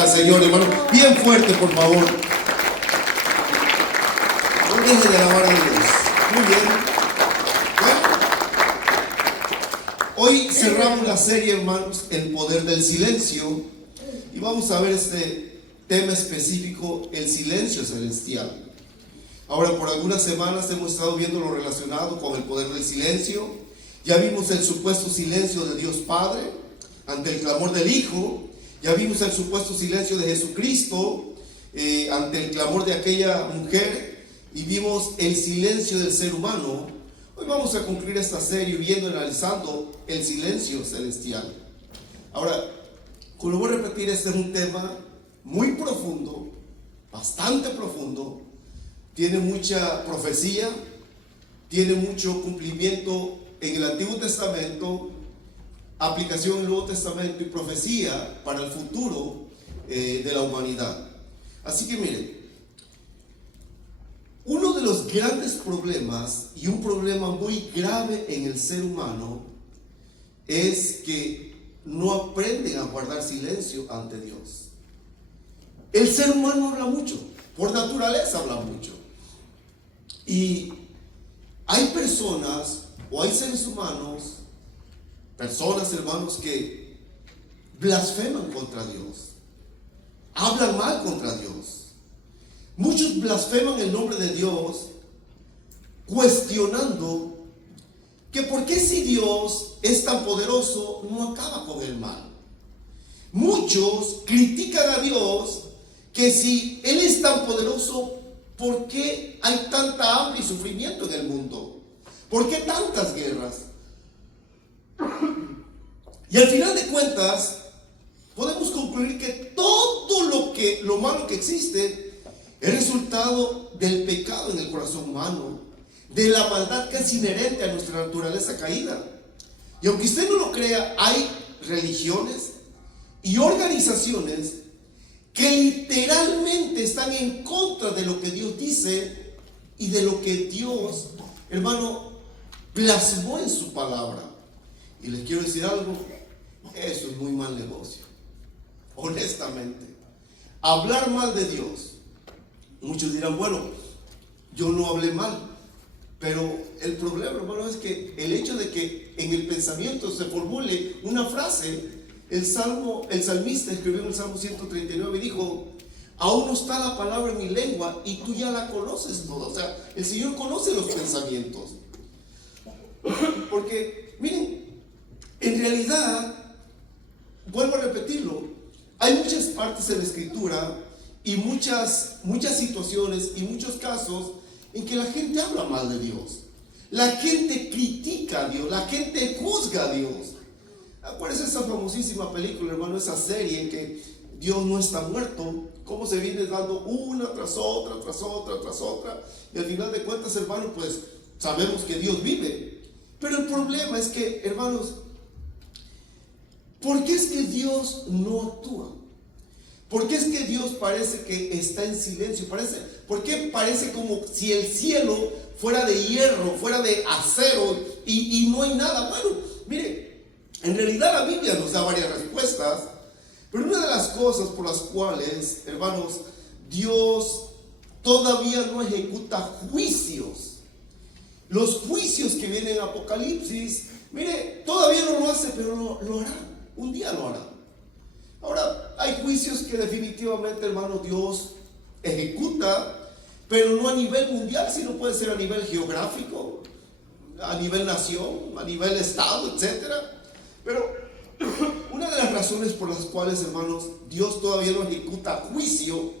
al Señor, hermano. Bien fuerte, por favor. No deje de alabar a Dios. Muy bien. Bueno, hoy cerramos la serie, hermanos, el poder del silencio. Y vamos a ver este tema específico, el silencio celestial. Ahora, por algunas semanas hemos estado viendo lo relacionado con el poder del silencio. Ya vimos el supuesto silencio de Dios Padre ante el clamor del Hijo. Ya vimos el supuesto silencio de Jesucristo ante el clamor de aquella mujer. Y vimos el silencio del ser humano. Hoy vamos a concluir esta serie viendo y analizando el silencio celestial. Ahora, como voy a repetir, este es un tema muy profundo, bastante profundo. Tiene mucha profecía, tiene mucho cumplimiento en el Antiguo Testamento, aplicación en el Nuevo Testamento y profecía para el futuro de la humanidad. Así que miren, uno de los grandes problemas y un problema muy grave en el ser humano es que no aprenden a guardar silencio ante Dios. El ser humano habla mucho, por naturaleza habla mucho. Y hay personas o hay seres humanos, personas, hermanos, que blasfeman contra Dios, hablan mal contra Dios. Muchos blasfeman el nombre de Dios, cuestionando que por qué si Dios es tan poderoso no acaba con el mal. Muchos critican a Dios que si Él es tan poderoso, ¿por qué hay tanta hambre y sufrimiento en el mundo? ¿Por qué tantas guerras? Y al final de cuentas, podemos concluir que todo lo malo que existe es resultado del pecado en el corazón humano, de la maldad que es inherente a nuestra naturaleza caída. Y aunque usted no lo crea, hay religiones y organizaciones que literalmente están en contra de lo que Dios dice y de lo que Dios, hermano, plasmó en su palabra. Y les quiero decir algo, eso es muy mal negocio, honestamente. Hablar mal de Dios. Muchos dirán, bueno, yo no hablé mal, pero el problema, hermano, es que el hecho de que en el pensamiento se formule una frase. El salmista escribió en el Salmo 139 y dijo, aún no está la palabra en mi lengua y tú ya la conoces toda. O sea, el Señor conoce los pensamientos. Porque, miren, en realidad, vuelvo a repetirlo, hay muchas partes en la Escritura y muchas situaciones y muchos casos en que la gente habla mal de Dios. La gente critica a Dios, la gente juzga a Dios. Acuérdense esa famosísima película, hermano, esa serie en que Dios no está muerto, cómo se viene dando una tras otra, tras otra, tras otra, y al final de cuentas, hermano, pues sabemos que Dios vive. Pero el problema es que, hermanos, ¿por qué es que Dios no actúa? ¿Por qué es que Dios parece que está en silencio? ¿Por qué parece como si el cielo fuera de hierro, fuera de acero y no hay nada? Bueno, mire, en realidad la Biblia nos da varias respuestas, pero una de las cosas por las cuales, hermanos, Dios todavía no ejecuta juicios. Los juicios que vienen en Apocalipsis, mire, todavía no lo hace, pero lo hará. Un día lo hará. Ahora, hay juicios que definitivamente, hermano, Dios ejecuta, pero no a nivel mundial, sino puede ser a nivel geográfico, a nivel nación, a nivel estado, etcétera. Pero una de las razones por las cuales, hermanos, Dios todavía no ejecuta juicio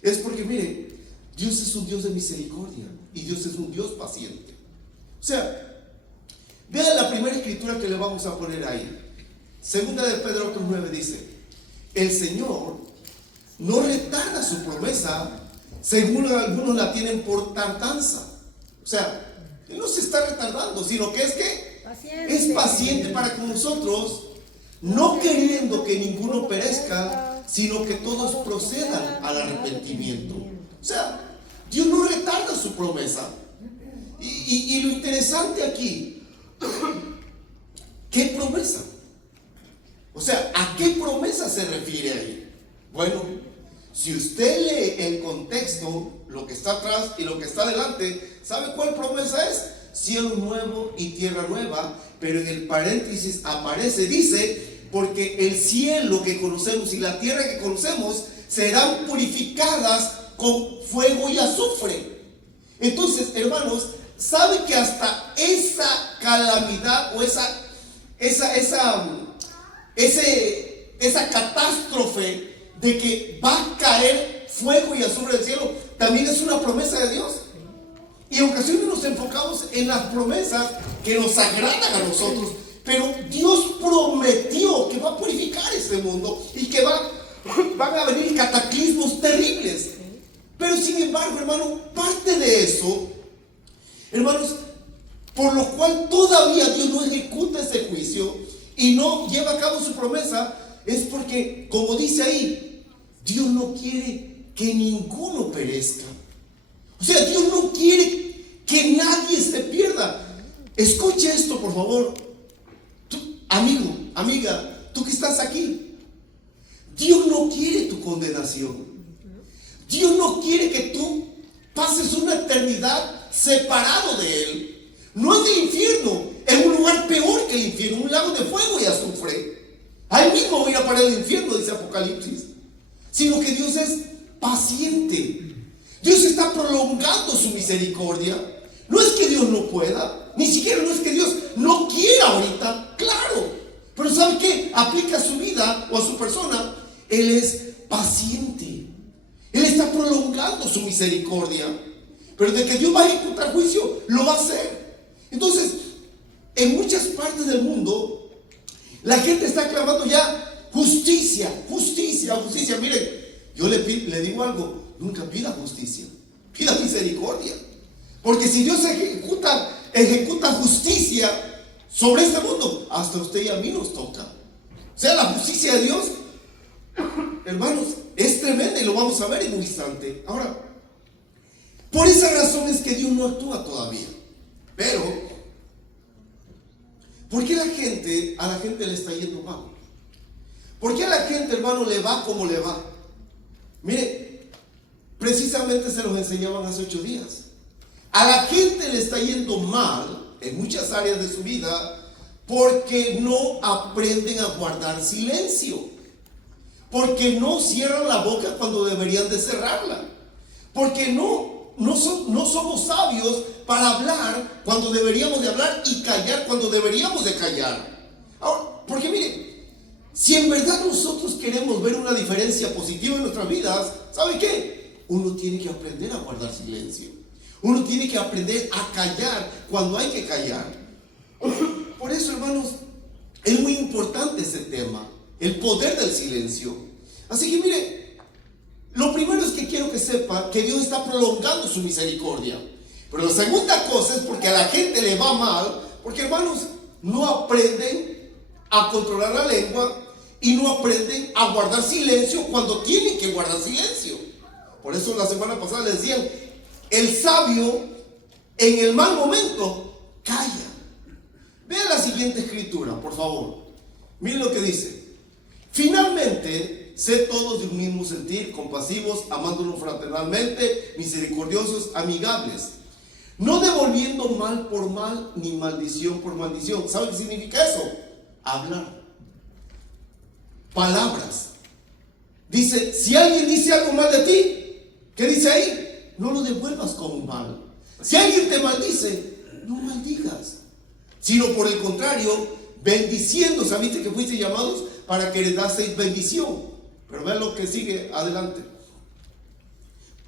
es porque, mire, Dios es un Dios de misericordia y Dios es un Dios paciente. O sea, vean la primera escritura que le vamos a poner ahí. Segunda de Pedro 9 dice, el Señor no retarda su promesa, según algunos la tienen por tardanza. O sea, Él no se está retardando, sino que es paciente para con nosotros, no queriendo que ninguno perezca, sino que todos procedan al arrepentimiento. O sea, Dios no retarda su promesa. Y lo interesante aquí, ¿qué promesa? O sea, ¿a qué promesa se refiere ahí? Bueno, si usted lee el contexto, lo que está atrás y lo que está adelante, ¿sabe cuál promesa es? Cielo nuevo y tierra nueva. Pero en el paréntesis aparece, dice, porque el cielo que conocemos y la tierra que conocemos serán purificadas con fuego y azufre. Entonces, hermanos, ¿sabe que hasta esa calamidad o esa catástrofe de que va a caer fuego y azufre del cielo también es una promesa de Dios? Y en ocasiones nos enfocamos en las promesas que nos agradan a nosotros, pero Dios prometió que va a purificar este mundo y que van a venir cataclismos terribles. Pero sin embargo, hermano, parte de eso, hermanos, por lo cual todavía Dios no ejecuta ese juicio y no lleva a cabo su promesa, es porque, como dice ahí, Dios no quiere que ninguno perezca. O sea, Dios no quiere que nadie se pierda. Escuche esto, por favor. Tú, amigo, amiga, tú que estás aquí, Dios no quiere tu condenación. Dios no quiere que tú pases una eternidad separado de Él. No en el infierno, en un lugar peor que el infierno, un lago de fuego y azufre. Ahí mismo voy a ir a parar el infierno, dice Apocalipsis. Sino que Dios es paciente. Dios está prolongando su misericordia. No es que Dios no pueda, ni siquiera no es que Dios no quiera ahorita, claro. Pero ¿sabe qué? Aplica a su vida o a su persona. Él es paciente. Él está prolongando su misericordia. Pero de que Dios va a ejecutar juicio, lo va a hacer. Entonces, en muchas partes del mundo, la gente está clamando ya justicia, justicia, justicia. Miren, yo le digo algo, nunca pida justicia, pida misericordia. Porque si Dios ejecuta justicia sobre este mundo, hasta usted y a mí nos toca. O sea, la justicia de Dios, hermanos, es tremenda y lo vamos a ver en un instante. Ahora, por esa razón es que Dios no actúa todavía. Pero, ¿por qué a la gente le está yendo mal? ¿Por qué a la gente, hermano, le va como le va? Mire, precisamente se los enseñaban hace 8 días. A la gente le está yendo mal en muchas áreas de su vida porque no aprenden a guardar silencio. Porque no cierran la boca cuando deberían de cerrarla. Porque no somos sabios para hablar cuando deberíamos de hablar y callar cuando deberíamos de callar. Ahora, porque mire, si en verdad nosotros queremos ver una diferencia positiva en nuestras vidas, ¿sabe qué? Uno tiene que aprender a guardar silencio. Uno tiene que aprender a callar cuando hay que callar. Por eso, hermanos, es muy importante ese tema, el poder del silencio. Así que mire, lo primero es que quiero que sepa que Dios está prolongando su misericordia. Pero la segunda cosa es porque a la gente le va mal, porque, hermanos, no aprenden a controlar la lengua y no aprenden a guardar silencio cuando tienen que guardar silencio. Por eso la semana pasada les decían, el sabio en el mal momento calla. Vean la siguiente escritura, por favor. Miren lo que dice. Finalmente, sed todos de un mismo sentir, compasivos, amándonos fraternalmente, misericordiosos, amigables, no devolviendo mal por mal, ni maldición por maldición. ¿Sabe qué significa eso? Hablar. Palabras. Dice, si alguien dice algo mal de ti, ¿qué dice ahí? No lo devuelvas como mal. Si alguien te maldice, no maldigas, sino por el contrario, bendiciendo. ¿Sabiste que fuiste llamados para que heredaseis bendición? Pero vean lo que sigue adelante.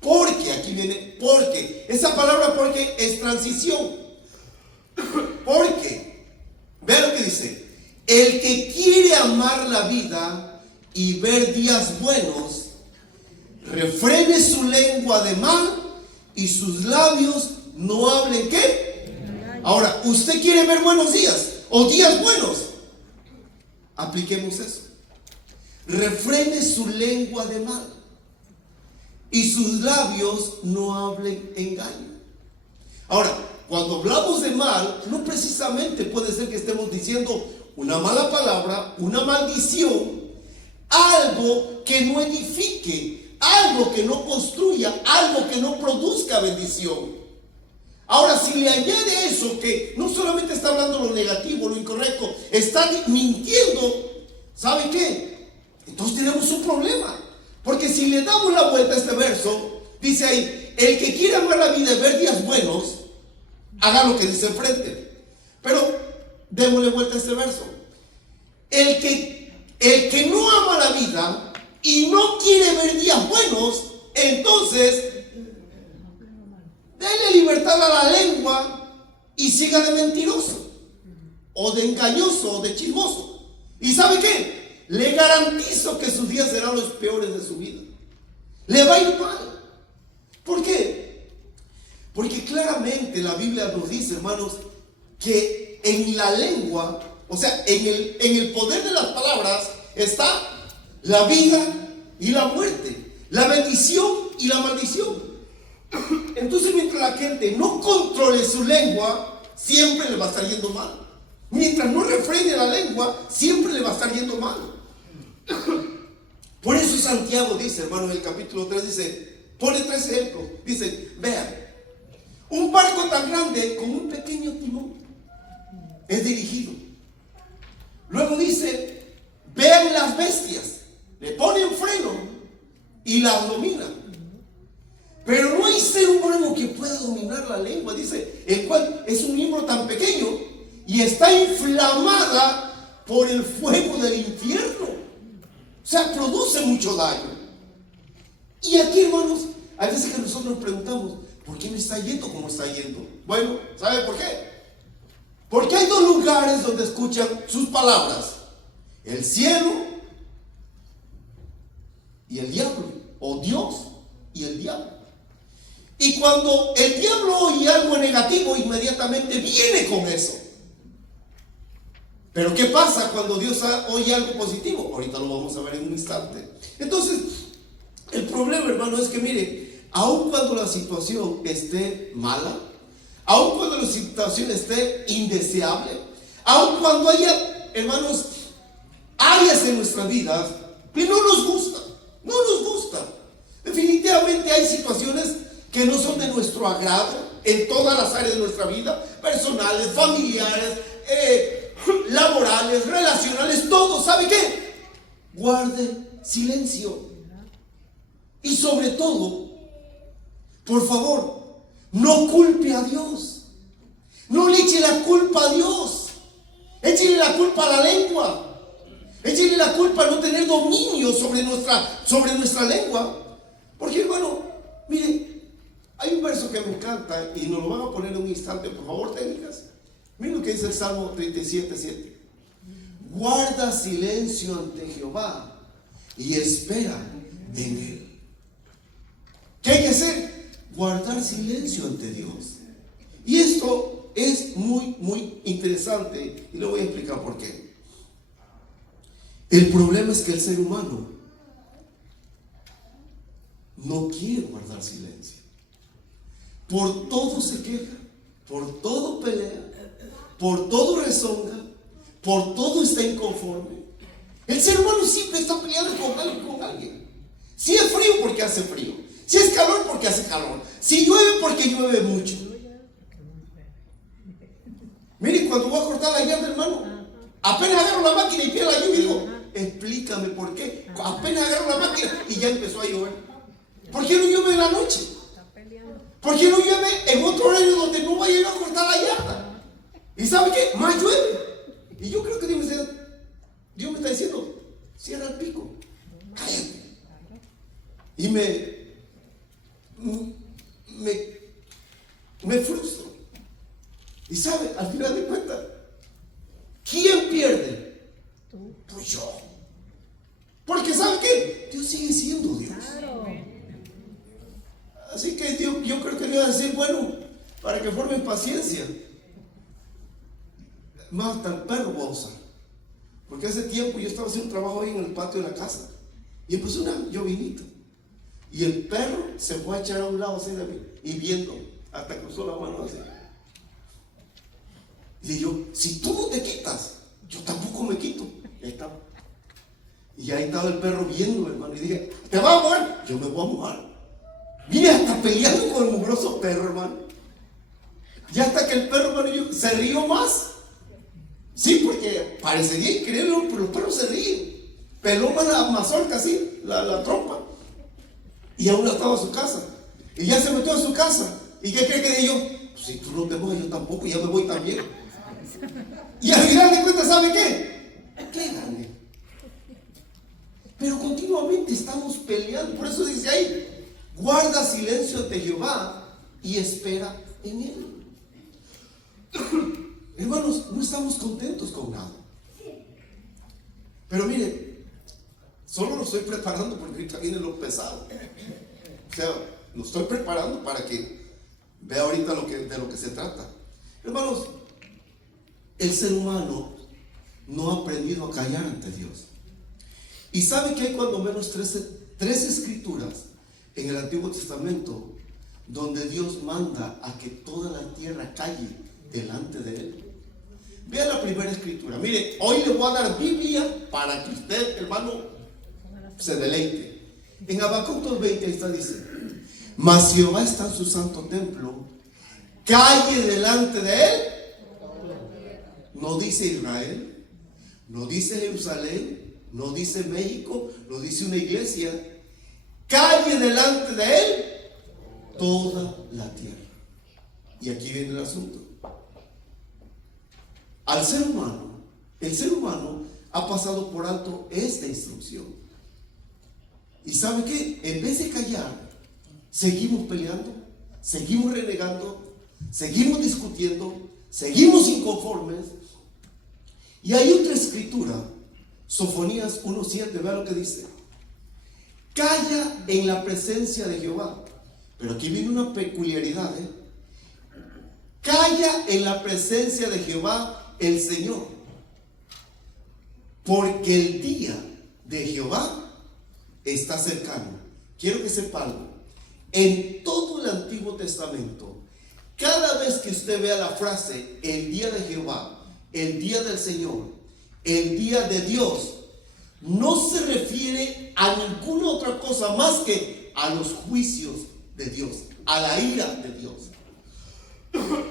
Porque, aquí viene porque. Esa palabra porque es transición. Porque, vean lo que dice. El que quiere amar la vida y ver días buenos, refrene su lengua de mal y sus labios no hablen ¿qué? Ahora, ¿usted quiere ver buenos días o días buenos? Apliquemos eso. Refrene su lengua de mal y sus labios no hablen engaño. Ahora, cuando hablamos de mal, no precisamente puede ser que estemos diciendo una mala palabra, una maldición algo que no edifique, algo que no construya, algo que no produzca bendición. Ahora, si le añade eso, que no solamente está hablando lo negativo, lo incorrecto, está mintiendo, ¿sabe qué? Entonces tenemos un problema. Porque si le damos la vuelta a este verso, dice ahí: el que quiere amar la vida y ver días buenos, haga lo que dice enfrente. Pero démosle vuelta a este verso. El que no ama la vida y no quiere ver días buenos, entonces dele libertad a la lengua y siga de mentiroso, o de engañoso, o de chismoso. ¿Y sabe qué? Le garantizo que sus días serán los peores de su vida. Le va a ir mal. ¿Por qué? Porque claramente la Biblia nos dice, hermanos, que en la lengua, o sea, en el poder de las palabras está la vida y la muerte, la bendición y la maldición. Entonces, mientras la gente no controle su lengua, siempre le va a estar yendo mal. Mientras no refrene la lengua, siempre le va a estar yendo mal. Por eso Santiago dice, hermanos, en el capítulo 3 dice, pone 3 ejemplos. Dice: vean, un barco tan grande con un pequeño timón es dirigido. Luego dice: vean las bestias, le ponen freno y las dominan. Pero no hay ser humano que pueda dominar la lengua, dice, el cual es un miembro tan pequeño y está inflamada por el fuego del infierno. O sea, produce mucho daño. Y aquí, hermanos, hay veces que nosotros nos preguntamos: ¿por qué me está yendo como está yendo? Bueno, ¿sabe por qué? Porque hay 2 lugares donde escuchan sus palabras: el cielo y el diablo, o Dios y el diablo. Y cuando el diablo oye algo negativo, inmediatamente viene con eso. Pero ¿qué pasa cuando Dios oye algo positivo? Ahorita lo vamos a ver en un instante. Entonces, el problema, hermano, es que mire, aun cuando la situación esté mala, aun cuando la situación esté indeseable, aun cuando haya, hermanos, áreas en nuestra vida que no nos gusta. Definitivamente hay situaciones que no son de nuestro agrado en todas las áreas de nuestra vida, personales, familiares, laborales, relacionales, todo. ¿Sabe qué? Guarde silencio. Y sobre todo, por favor, no culpe a Dios. No le eche la culpa a Dios. Échele la culpa a la lengua. Échele la culpa a no tener dominio sobre nuestra lengua. Porque, hermano, mire, hay un verso que me encanta y nos lo van a poner en un instante, por favor, técnicas. Miren lo que dice el Salmo 37:7. Guarda silencio ante Jehová y espera en él. ¿Qué hay que hacer? Guardar silencio ante Dios. Y esto es muy, muy interesante y le voy a explicar por qué. El problema es que el ser humano no quiere guardar silencio. Por todo se queja, por todo pelea, por todo rezonga, por todo está inconforme. El ser humano siempre está peleando con alguien. Si es frío, porque hace frío. Si es calor, porque hace calor. Si llueve, porque llueve mucho. Mire, cuando voy a cortar la yarda, hermano, apenas agarro la máquina y pierdo la lluvia y digo: explícame por qué. Apenas agarro la máquina y ya empezó a llover. ¿Por qué no llueve en la noche? ¿Por qué no llueve en otro horario donde no vaya a ir a cortar la yarda? ¿Y sabe qué? Más llueve. Y yo creo que Dios me está diciendo: cierra el pico, cállate. Y me frustro. Y sabe, al final de cuentas, ¿quién pierde? Pues yo. Porque ¿sabe qué? Dios sigue siendo Dios. Así que yo creo que Dios va a decir: bueno, para que formen paciencia, más hasta el perro voy a usar. Porque hace tiempo yo estaba haciendo un trabajo ahí en el patio de la casa y empezó una llovinita. Y el perro se fue a echar a un lado así de mí y viendo, hasta cruzó la mano así. Y yo: si tú no te quitas, yo tampoco me quito. Y ahí estaba. Y ahí estaba el perro viendo, hermano. Y dije, ¿te vas a mojar? Yo me voy a mojar. Mire, hasta peleando con el mugroso perro, hermano. Ya hasta que el perro, hermano, se rió más. Sí, porque parecería increíble, pero los perros se ríen. Peló más la mazorca, así, la trompa. Y aún no estaba a su casa. Y ya se metió a su casa. ¿Y qué cree que dije yo? Pues si tú no te mueves, yo tampoco, ya me voy también. Y al final de cuentas, ¿sabe qué? ¿Qué gané? Pero continuamente estamos peleando. Por eso dice ahí, guarda silencio ante Jehová y espera en él. Hermanos, no estamos contentos con nada. Pero mire, solo lo estoy preparando porque ahorita viene lo pesado. O sea, lo estoy preparando para que vea ahorita de lo que se trata. Hermanos, el ser humano no ha aprendido a callar ante Dios. Y sabe que hay cuando menos tres escrituras en el Antiguo Testamento donde Dios manda a que toda la tierra calle delante de él. Vea la primera escritura. Mire, hoy le voy a dar Biblia para que usted, hermano, se deleite. En Habacuc 2:20 ahí está, dice: mas Jehová está en su santo templo, calle delante de él. No dice Israel, no dice Jerusalén, no dice México, no dice una iglesia. Calle delante de él toda la tierra. Y aquí viene el asunto. Al ser humano, el ser humano ha pasado por alto esta instrucción. ¿Y sabe qué? En vez de callar, seguimos peleando, seguimos renegando, seguimos discutiendo, seguimos inconformes. Y hay otra escritura, Sofonías 1:7, vea lo que dice: calla en la presencia de Jehová. Pero aquí viene una peculiaridad, calla en la presencia de Jehová el Señor, porque el día de Jehová está cercano. Quiero que sepa algo. En todo el Antiguo Testamento, cada vez que usted vea la frase el día de Jehová, el día del Señor, el día de Dios, no se refiere a ninguna otra cosa más que a los juicios de Dios, a la ira de Dios.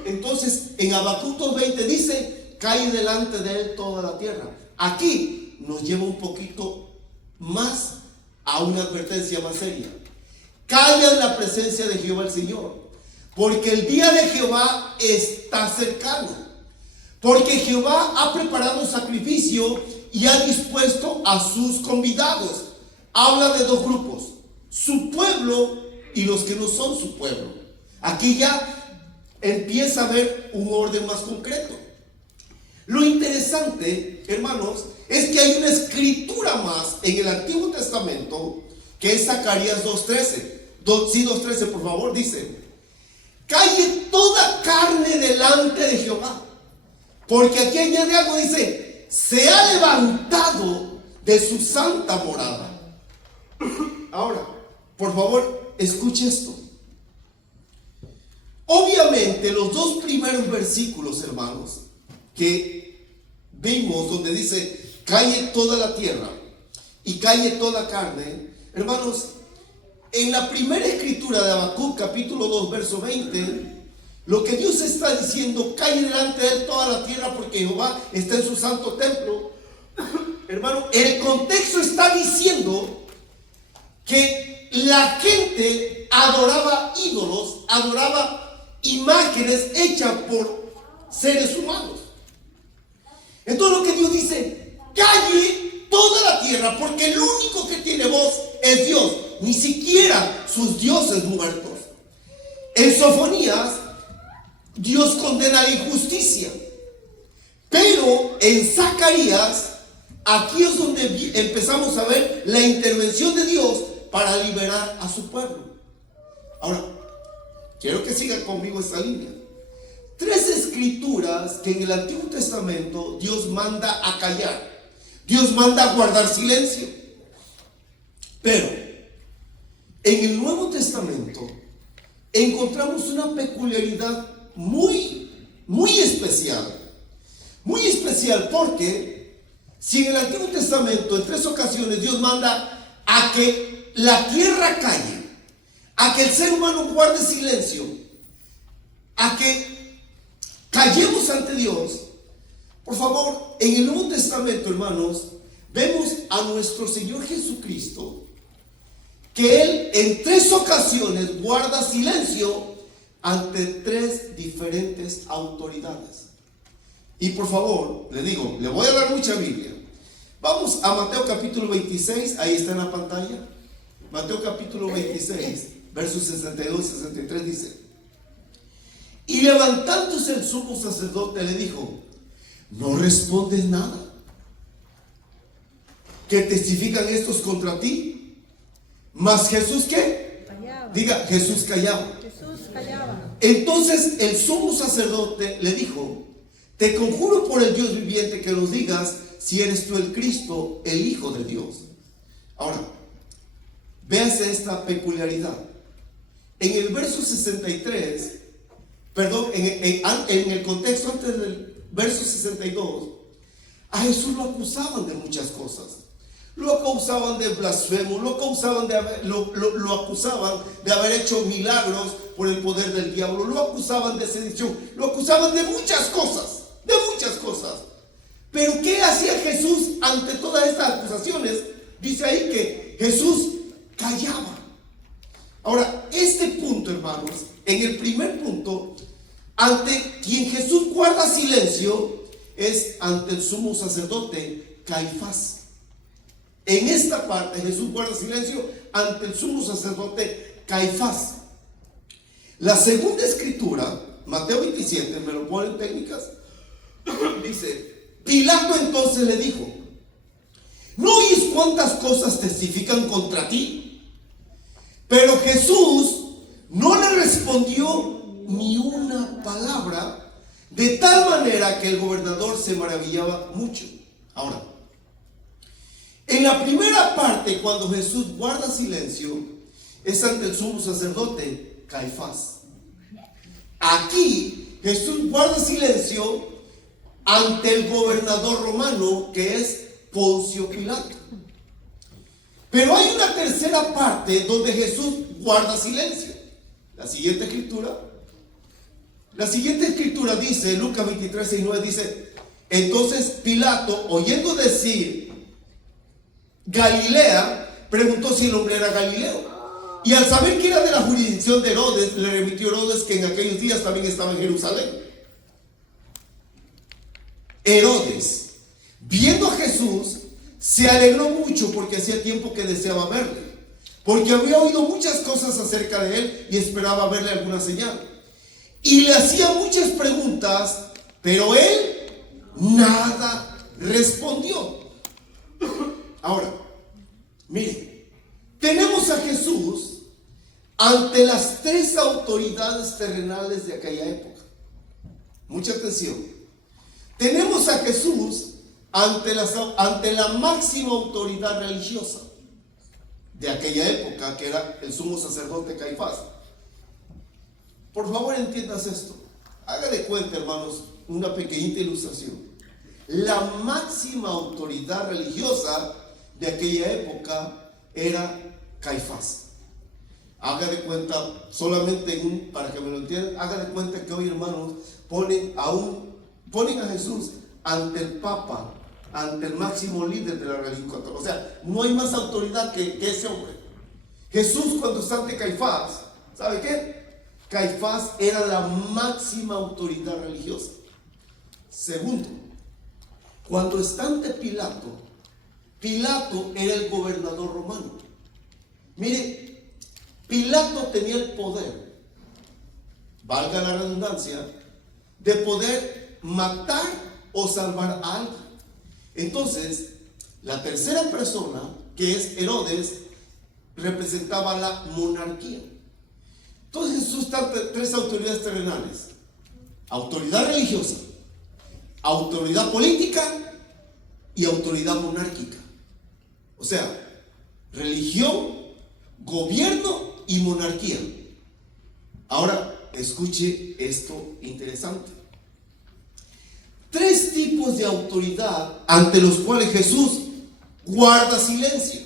Entonces en Habacuc 2:20 dice: cae delante de él toda la tierra. Aquí nos lleva un poquito más a una advertencia más seria. Calla en la presencia de Jehová el Señor, porque el día de Jehová está cercano. Porque Jehová ha preparado un sacrificio y ha dispuesto a sus convidados. Habla de dos grupos: su pueblo y los que no son su pueblo. Aquí ya empieza a haber un orden más concreto. Lo interesante, hermanos, es que hay una escritura más en el Antiguo Testamento, que es Zacarías 2:13. Sí, 2:13, por favor, dice: calle toda carne delante de Jehová. Porque aquí añade algo, dice: se ha levantado de su santa morada. Ahora, por favor, escuche esto. Obviamente, los dos primeros versículos, hermanos, que vimos, donde dice calle toda la tierra y calle toda carne, hermanos, en la primera escritura de Habacuc, capítulo 2, verso 20, lo que Dios está diciendo: calle delante de él toda la tierra, porque Jehová está en su santo templo. Hermano, el contexto está diciendo que la gente adoraba ídolos, adoraba imágenes hechas por seres humanos. Entonces lo que Dios dice: calle toda la tierra, porque el único que tiene voz es Dios, ni siquiera sus dioses muertos. En Sofonías, Dios condena la injusticia, pero en Zacarías, aquí es donde empezamos a ver la intervención de Dios para liberar a su pueblo. Ahora, quiero que sigan conmigo esta línea. Tres escrituras que en el Antiguo Testamento Dios manda a callar, Dios manda a guardar silencio. Pero en el Nuevo Testamento encontramos una peculiaridad muy especial. Muy especial porque Si en el Antiguo Testamento en 3 ocasiones Dios manda a que la tierra calle, a que el ser humano guarde silencio, a que callemos ante Dios, por favor, en el Nuevo Testamento, hermanos, vemos a nuestro Señor Jesucristo, que Él en 3 ocasiones guarda silencio ante 3 diferentes autoridades. Y por favor, le digo, le voy a dar mucha Biblia. Vamos a Mateo capítulo 26, ahí está en la pantalla. Mateo capítulo 26, versos 62 y 63 dice: y levantándose el sumo sacerdote le dijo: ¿no respondes nada? ¿Qué testifican estos contra ti? Mas Jesús, ¿qué? Callaba. Diga, Jesús callaba. Jesús callaba. Entonces el sumo sacerdote le dijo: te conjuro por el Dios viviente que nos digas si eres tú el Cristo, el Hijo de Dios. Ahora, véase esta peculiaridad. En el verso 63, perdón, en el contexto antes del verso 62, a Jesús lo acusaban de muchas cosas. Lo acusaban de blasfemo, lo acusaban de haber hecho milagros por el poder del diablo, lo acusaban de sedición, lo acusaban de muchas cosas, de muchas cosas. Pero ¿qué hacía Jesús ante todas estas acusaciones? Dice ahí que Jesús callaba. Ahora, este punto, hermanos, en el primer punto, ante quien Jesús guarda silencio es ante el sumo sacerdote Caifás. En esta parte Jesús guarda silencio ante el sumo sacerdote Caifás. La segunda escritura, Mateo 27, me lo ponen técnicas, dice: Pilato entonces le dijo: ¿no oís cuántas cosas testifican contra ti? Pero Jesús no le respondió ni una palabra, de tal manera que el gobernador se maravillaba mucho. Ahora, en la primera parte, cuando Jesús guarda silencio, es ante el sumo sacerdote Caifás. Aquí Jesús guarda silencio ante el gobernador romano, que es Poncio Pilato. Pero hay una tercera parte donde Jesús guarda silencio. La siguiente escritura dice, Lucas 23, 6, 9, dice: entonces Pilato, oyendo decir Galilea, preguntó si el hombre era Galileo. Y al saber que era de la jurisdicción de Herodes, le remitió Herodes, que en aquellos días también estaba en Jerusalén. Herodes, viendo a Jesús, se alegró mucho porque hacía tiempo que deseaba verle, porque había oído muchas cosas acerca de él y esperaba verle alguna señal. Y le hacía muchas preguntas, pero él nada respondió. Ahora, miren, tenemos a Jesús ante las 3 autoridades terrenales de aquella época. Mucha atención. Tenemos a Jesús ante la máxima autoridad religiosa de aquella época, que era el sumo sacerdote Caifás. Por favor, entiendas esto. Haga de cuenta, hermanos, una pequeñita ilustración. La máxima autoridad religiosa de aquella época era Caifás. Haga de cuenta, solamente para que me lo entiendan, haga de cuenta que hoy, hermanos, ponen a Jesús ante el Papa, ante el máximo líder de la religión católica. O sea, no hay más autoridad que ese hombre. Jesús, cuando está ante Caifás, ¿sabe qué? Caifás era la máxima autoridad religiosa. Segundo, cuando está ante Pilato, Pilato era el gobernador romano. Mire, Pilato tenía el poder, valga la redundancia, de poder matar o salvar a alguien. Entonces, la tercera persona, que es Herodes, representaba la monarquía. Entonces Jesús está ante 3 autoridades terrenales: autoridad religiosa, autoridad política y autoridad monárquica. O sea, religión, gobierno y monarquía. Ahora, escuche esto interesante. tres tipos de autoridad ante los cuales Jesús guarda silencio.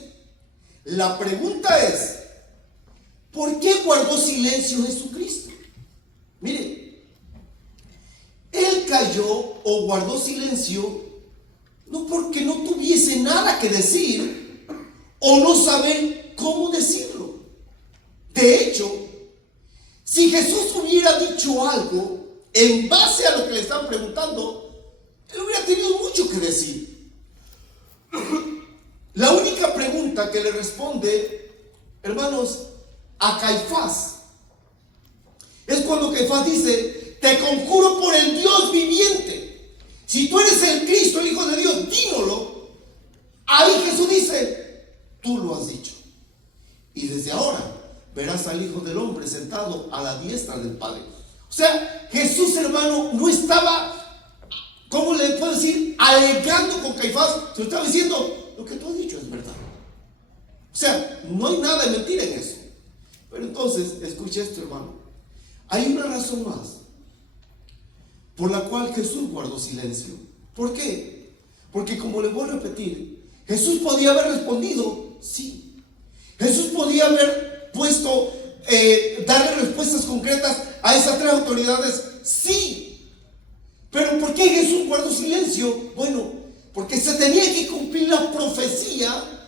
La pregunta es, ¿por qué guardó silencio Jesucristo? Mire, Él cayó o guardó silencio no porque no tuviese nada que decir o no saber cómo decirlo. De hecho, si Jesús hubiera dicho algo en base a lo que le están preguntando, Él hubiera tenido mucho que decir. La única pregunta que le responde, hermanos, a Caifás, es cuando Caifás dice: te conjuro por el Dios viviente, si tú eres el Cristo, el Hijo de Dios, dínoslo. Ahí Jesús dice: tú lo has dicho, y desde ahora verás al Hijo del Hombre sentado a la diestra del Padre. O sea, Jesús, hermano, no estaba, ¿cómo le puedo decir?, alegando con Caifás. Se lo estaba diciendo: lo que tú has dicho es verdad. O sea, no hay nada de mentira en eso. Pero entonces, escucha esto, hermano. Hay una razón más por la cual Jesús guardó silencio. ¿Por qué? Porque, como le voy a repetir, Jesús podía haber respondido sí. Jesús podía haber puesto, darle respuestas concretas a esas tres autoridades, sí. Pero ¿por qué Jesús guardó silencio? Bueno, porque se tenía que cumplir la profecía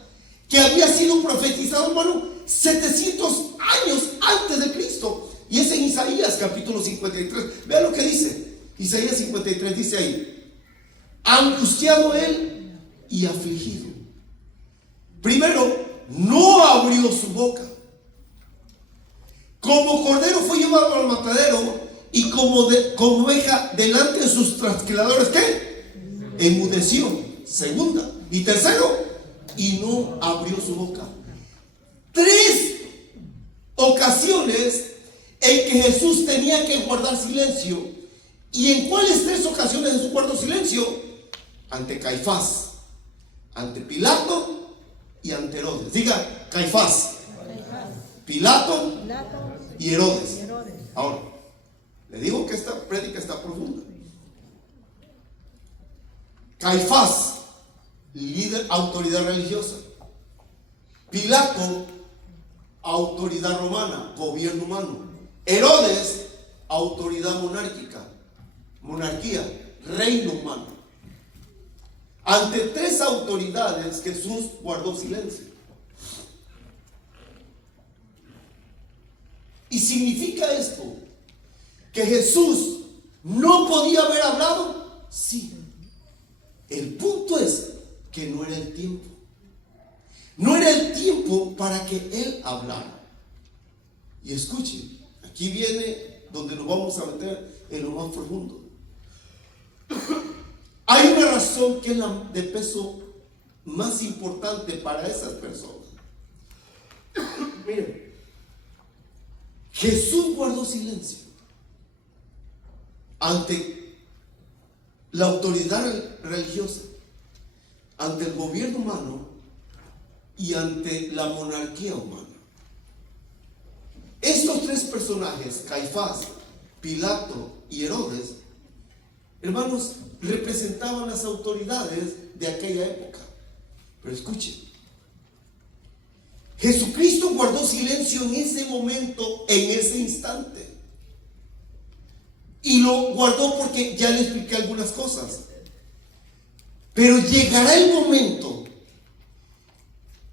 que había sido profetizado, hermano, 700 años antes de Cristo. Y es en Isaías capítulo 53. Vean lo que dice. Isaías 53 dice ahí: angustiado él y afligido. Primero, no abrió su boca. Como cordero fue llevado al matadero, y como oveja delante de sus trasquiladores, ¿qué? Enmudeció. Segunda. Y tercero, y no abrió su boca. Tres ocasiones en que Jesús tenía que guardar silencio. ¿Y en cuáles tres ocasiones Jesús guardó silencio? Ante Caifás, ante Pilato y ante Herodes. Diga: Caifás, Pilato y Herodes. Ahora, le digo que esta prédica está profunda. Caifás, líder, autoridad religiosa. Pilato, autoridad romana, gobierno humano. Herodes, autoridad monárquica, monarquía, reino humano. Ante tres autoridades Jesús guardó silencio. ¿Y significa esto que Jesús no podía haber hablado? Sí. El punto es que no era el tiempo. No era el tiempo para que Él hablara. Y escuchen, aquí viene donde nos vamos a meter en lo más profundo. Hay una razón que es la de peso más importante para esas personas. Miren, Jesús guardó silencio ante la autoridad religiosa, ante el gobierno humano y ante la monarquía humana. Estos tres personajes, Caifás, Pilato y Herodes, hermanos, representaban las autoridades de aquella época. Pero escuchen, Jesucristo guardó silencio en ese momento, en ese instante. Y lo guardó porque ya le expliqué algunas cosas. Pero llegará el momento,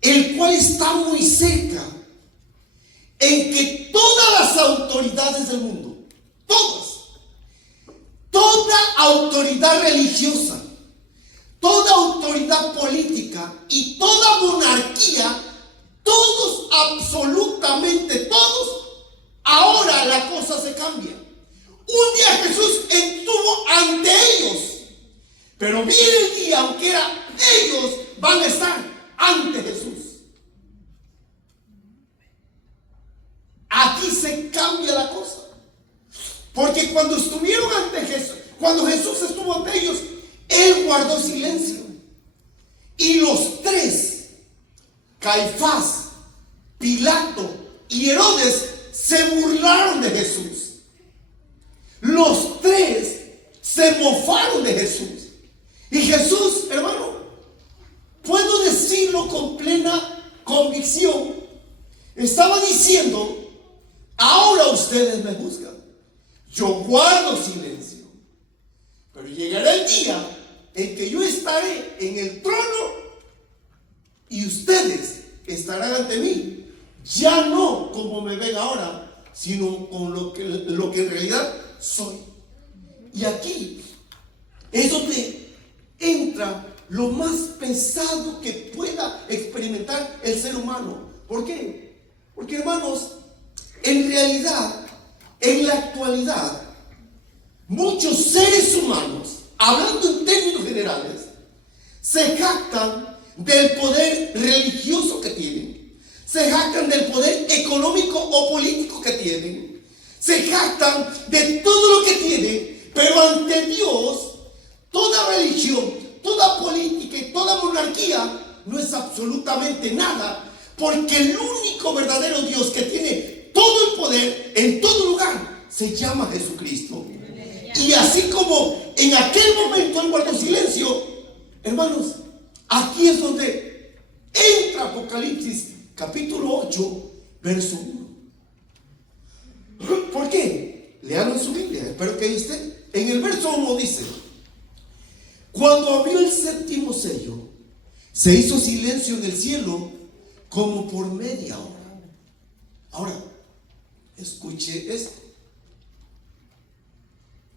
el cual está muy cerca, en que todas las autoridades del mundo, toda autoridad religiosa, toda autoridad política y toda monarquía, todos, absolutamente todos, ahora la cosa se cambia. Un día Jesús estuvo ante ellos, pero viene el día, aunque era ellos, van a estar ante Jesús. Aquí se cambia la cosa. Porque cuando estuvieron ante Jesús, cuando Jesús estuvo ante ellos, Él guardó silencio. Y los tres, Caifás, Pilato y Herodes, se burlaron de Jesús. Los tres se mofaron de Jesús. Y Jesús, hermano, puedo decirlo con plena convicción, estaba diciendo: ahora ustedes me juzgan, yo guardo silencio, pero llegará el día en que yo estaré en el trono y ustedes estarán ante mí, ya no como me ven ahora, sino con lo que en realidad soy. Y aquí es donde entra lo más pesado que pueda experimentar el ser humano. ¿Por qué? Porque, hermanos, en realidad, en la actualidad, muchos seres humanos, hablando en términos generales, se jactan del poder religioso que tienen, se jactan del poder económico o político que tienen, se jactan de todo lo que tienen, pero ante Dios, toda religión, toda política y toda monarquía no es absolutamente nada, porque el único verdadero Dios que tiene todo el poder en todo lugar se llama Jesucristo. Y así como en aquel momento él guardó silencio, hermanos, aquí es donde entra Apocalipsis capítulo 8 verso 1. ¿Por qué? Leanlo en su Biblia, espero que estén. En el verso 1 dice: cuando abrió el séptimo sello, se hizo silencio en el cielo como por media hora. Ahora, escuche esto.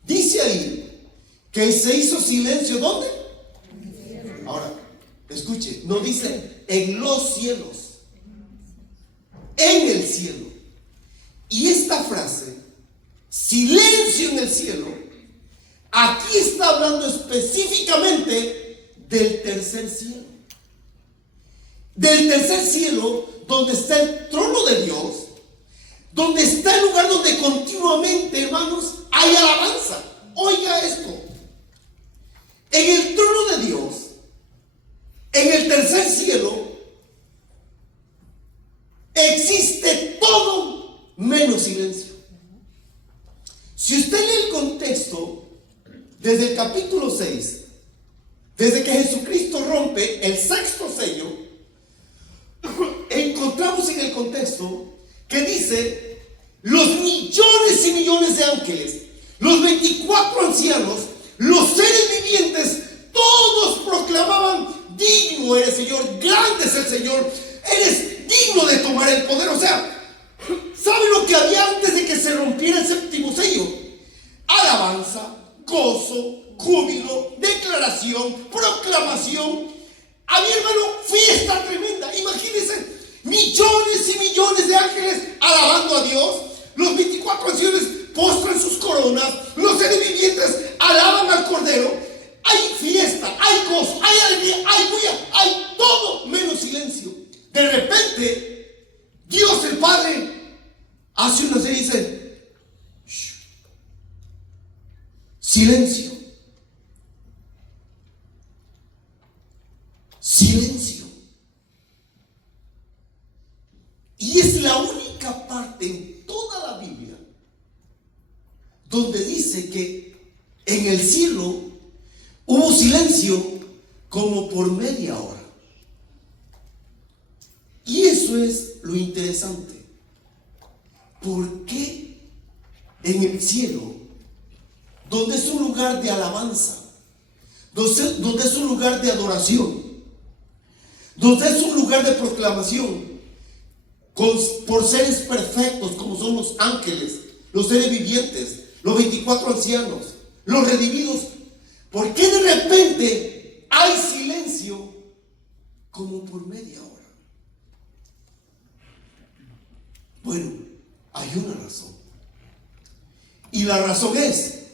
Dice ahí que se hizo silencio, ¿dónde? Ahora, escuche, no dice en los cielos, en el cielo. Y esta frase, silencio en el cielo, aquí está hablando específicamente del tercer cielo. Del tercer cielo, donde está el trono de Dios, donde está el lugar donde continuamente, hermanos, hay alabanza. Oiga esto: en el trono de Dios, en el tercer cielo, existe todo menos silencio. Si usted lee el contexto, desde el capítulo 6, desde que Jesucristo rompe el sexto sello, encontramos en el contexto que dice: los millones y millones de ángeles, los 24 ancianos, los seres vivientes, todos proclamaban: digno eres, Señor, grande es el Señor, eres digno de tomar el poder. O sea, ¿sabe lo que había antes de que se rompiera el séptimo sello? Alabanza, gozo, júbilo, declaración, proclamación. Había, hermano, fiesta tremenda. Imagínense, millones y millones de ángeles alabando a Dios. Los 24 ancianos postran sus coronas. Los seres vivientes alaban al Cordero. Hay fiesta, hay gozo, hay alegría, hay bulla, hay todo menos silencio. De repente, Dios el Padre hace una serie y dice: shh, silencio. Silencio. Y es la única parte en toda la Biblia donde dice que en el cielo hubo silencio como por media hora. Y eso es lo interesante. ¿Por qué en el cielo, donde es un lugar de alabanza, donde es un lugar de adoración, donde es un lugar de proclamación, por seres perfectos como son los ángeles, los seres vivientes, los 24 ancianos, los redimidos, por qué de repente hay silencio como por media hora? Bueno, hay una razón. Y la razón es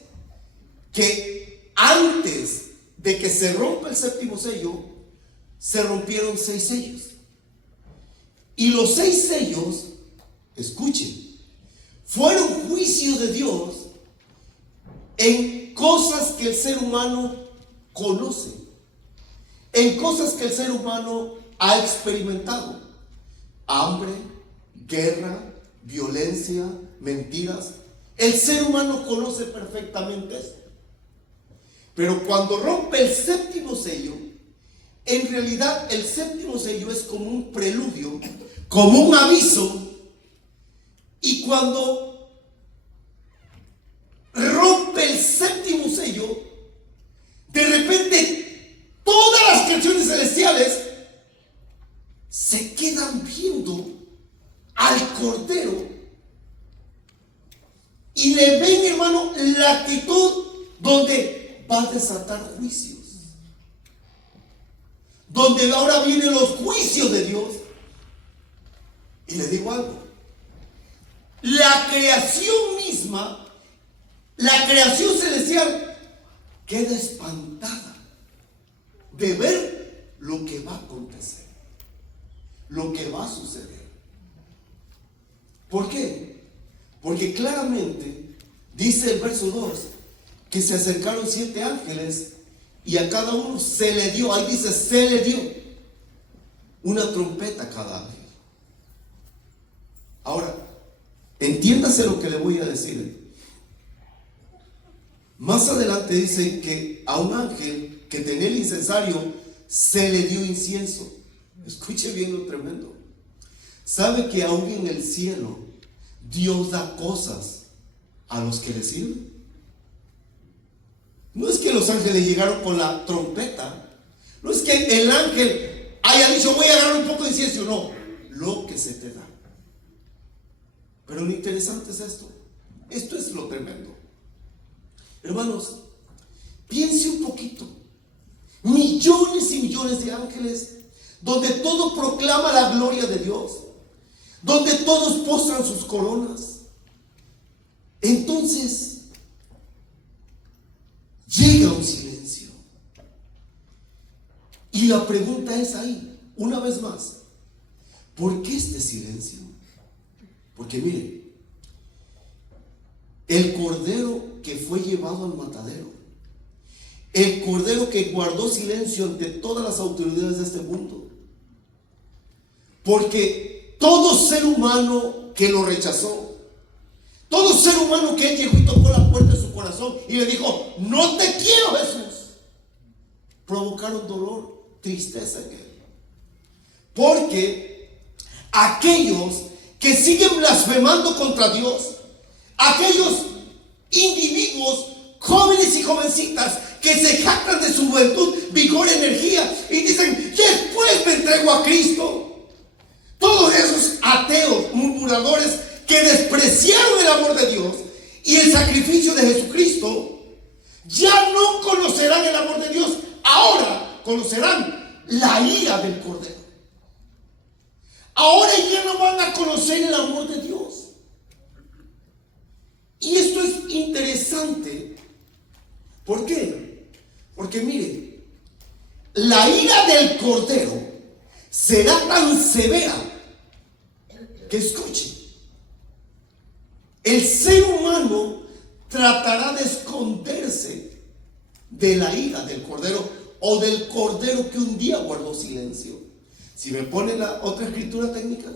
que antes de que se rompa el séptimo sello, se rompieron 6 sellos. Y los 6 sellos, escuchen, fueron juicios de Dios en cosas que el ser humano conoce, en cosas que el ser humano ha experimentado: hambre, guerra, violencia, mentiras. El ser humano conoce perfectamente esto. Pero cuando rompe el séptimo sello, en realidad el séptimo sello es como un preludio, como un aviso. Y cuando rompe el séptimo sello, de repente todas las creaciones celestiales se quedan viendo al Cordero y le ven, hermano, la actitud donde va a desatar juicios, donde ahora vienen los juicios de Dios. Y le digo algo: la creación misma, la creación celestial, queda espantada de ver lo que va a acontecer, lo que va a suceder. ¿Por qué? Porque claramente dice el verso 2 que se acercaron 7 ángeles y a cada uno se le dio, ahí dice se le dio una trompeta a cada ángel. Ahora, entiéndase lo que le voy a decir. Más adelante dice que a un ángel que tenía el incensario se le dio incienso. Escuche bien lo tremendo. ¿Sabe que aún en el cielo Dios da cosas a los que le sirven? No es que los ángeles llegaron con la trompeta, no es que el ángel haya dicho voy a agarrar un poco de incienso, no, lo que se te da. Pero lo interesante es esto es lo tremendo. Hermanos, piense un poquito, millones y millones de ángeles, donde todo proclama la gloria de Dios, donde todos postran sus coronas. Entonces llega un silencio. Y la pregunta es ahí, una vez más, ¿por qué este silencio? Porque mire, el cordero que fue llevado al matadero, el cordero que guardó silencio ante todas las autoridades de este mundo, porque todo ser humano que lo rechazó, todo ser humano que él llegó y tocó la puerta de su corazón y le dijo no te quiero, Jesús, provocaron dolor, tristeza en él. Porque aquellos que siguen blasfemando contra Dios, aquellos individuos, jóvenes y jovencitas que se jactan de su juventud, vigor, energía y dicen después me entrego a Cristo, todos esos ateos, murmuradores que despreciaron el amor de Dios y el sacrificio de Jesucristo, ya no conocerán el amor de Dios, ahora conocerán la ira del Cordero. Ahora ya no van a conocer el amor de Dios. Y esto es interesante. ¿Por qué? Porque mire, la ira del Cordero será tan severa que, escuche, el ser humano tratará de esconderse de la ira del Cordero o del Cordero que un día guardó silencio. Si me pone la otra escritura técnica,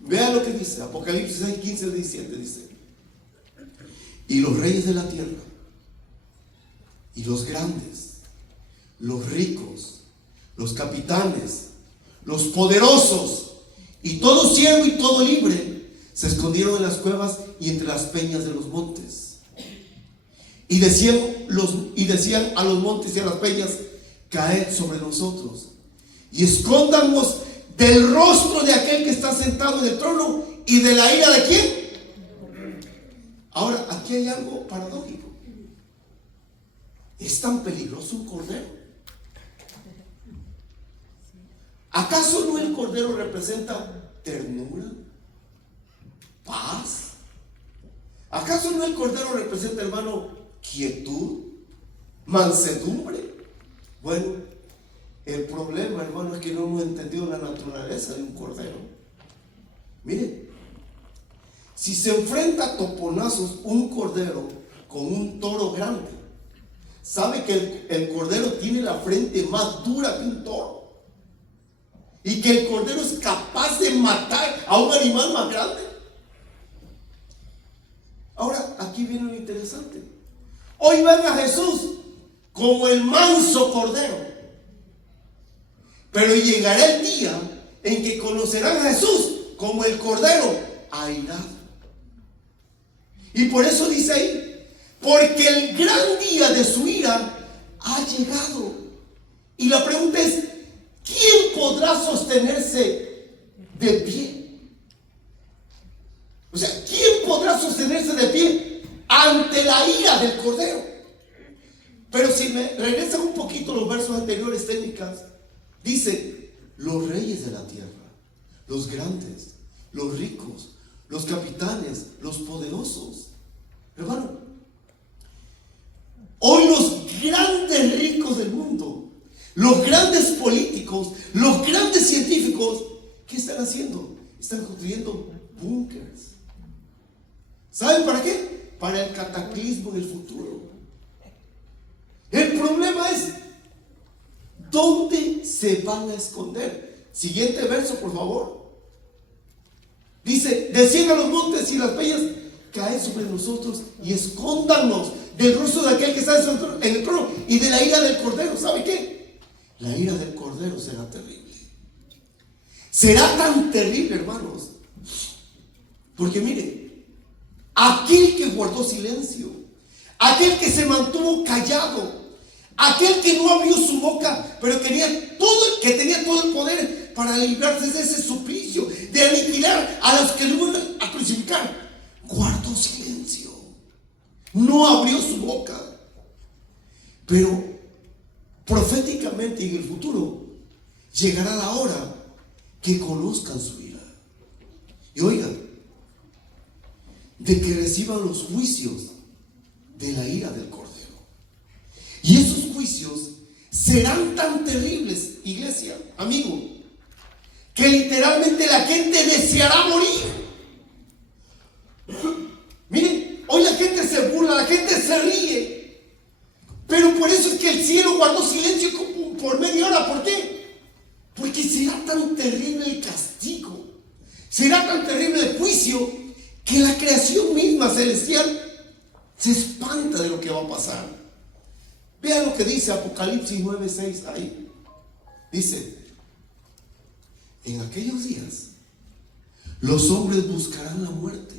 vea lo que dice Apocalipsis 6, 15 al 17, dice: y los reyes de la tierra, y los grandes, los ricos, los capitanes, los poderosos, y todo siervo y todo libre, se escondieron en las cuevas y entre las peñas de los montes. Y decían a los montes y a las peñas: caed sobre nosotros y escóndanos del rostro de aquel que está sentado en el trono y de la ira de quién. Ahora, aquí hay algo paradójico. ¿Es tan peligroso un cordero? ¿Acaso no el cordero representa ternura, paz? ¿Acaso no el cordero representa, hermano, quietud, mansedumbre? Bueno, el problema, hermano, es que no hemos entendido la naturaleza de un cordero. Mire, si se enfrenta a toponazos un cordero con un toro grande, sabe que el cordero tiene la frente más dura que un toro y que el cordero es capaz de matar a un animal más grande. Ahora, aquí viene lo interesante. Hoy van a Jesús como el manso cordero. Pero llegará el día en que conocerán a Jesús como el cordero airado. Y por eso dice ahí, porque el gran día de su ira ha llegado. Y la pregunta es, ¿quién podrá sostenerse de pie? O sea, ¿quién podrá sostenerse de pie ante la ira del cordero? Pero si me regresan un poquito los versos anteriores, técnicas, dice, los reyes de la tierra, los grandes, los ricos, los capitanes, los poderosos. Hermano, hoy los grandes ricos del mundo, los grandes políticos, los grandes científicos, ¿qué están haciendo? Están construyendo búnkers. ¿Saben para qué? Para el cataclismo del futuro. El problema es, ¿dónde se van a esconder? Siguiente verso, por favor. Dice, desciendan los montes y las peñas, caen sobre nosotros y escóndanos del rostro de aquel que está en el trono y de la ira del cordero. ¿Sabe qué? La ira del cordero será terrible. Será tan terrible, hermanos, porque mire, aquel que guardó silencio, aquel que se mantuvo callado, aquel que no abrió su boca, pero que tenía todo el poder para librarse de ese suplicio, de aniquilar a los que lo iban a crucificar, guardó silencio, no abrió su boca. Pero proféticamente en el futuro llegará la hora que conozcan su ira. Y oigan, de que reciban los juicios de la ira del cordero. Y esos juicios serán tan terribles, iglesia, amigo, que literalmente la gente deseará morir. Miren, hoy la gente se burla, la gente se ríe, pero por eso es que el cielo guardó silencio por media hora. ¿Por qué? Porque será tan terrible el castigo, será tan terrible el juicio, que la creación misma celestial se espanta de lo que va a pasar. Vean lo que dice Apocalipsis 9:6 ahí. Dice, en aquellos días los hombres buscarán la muerte,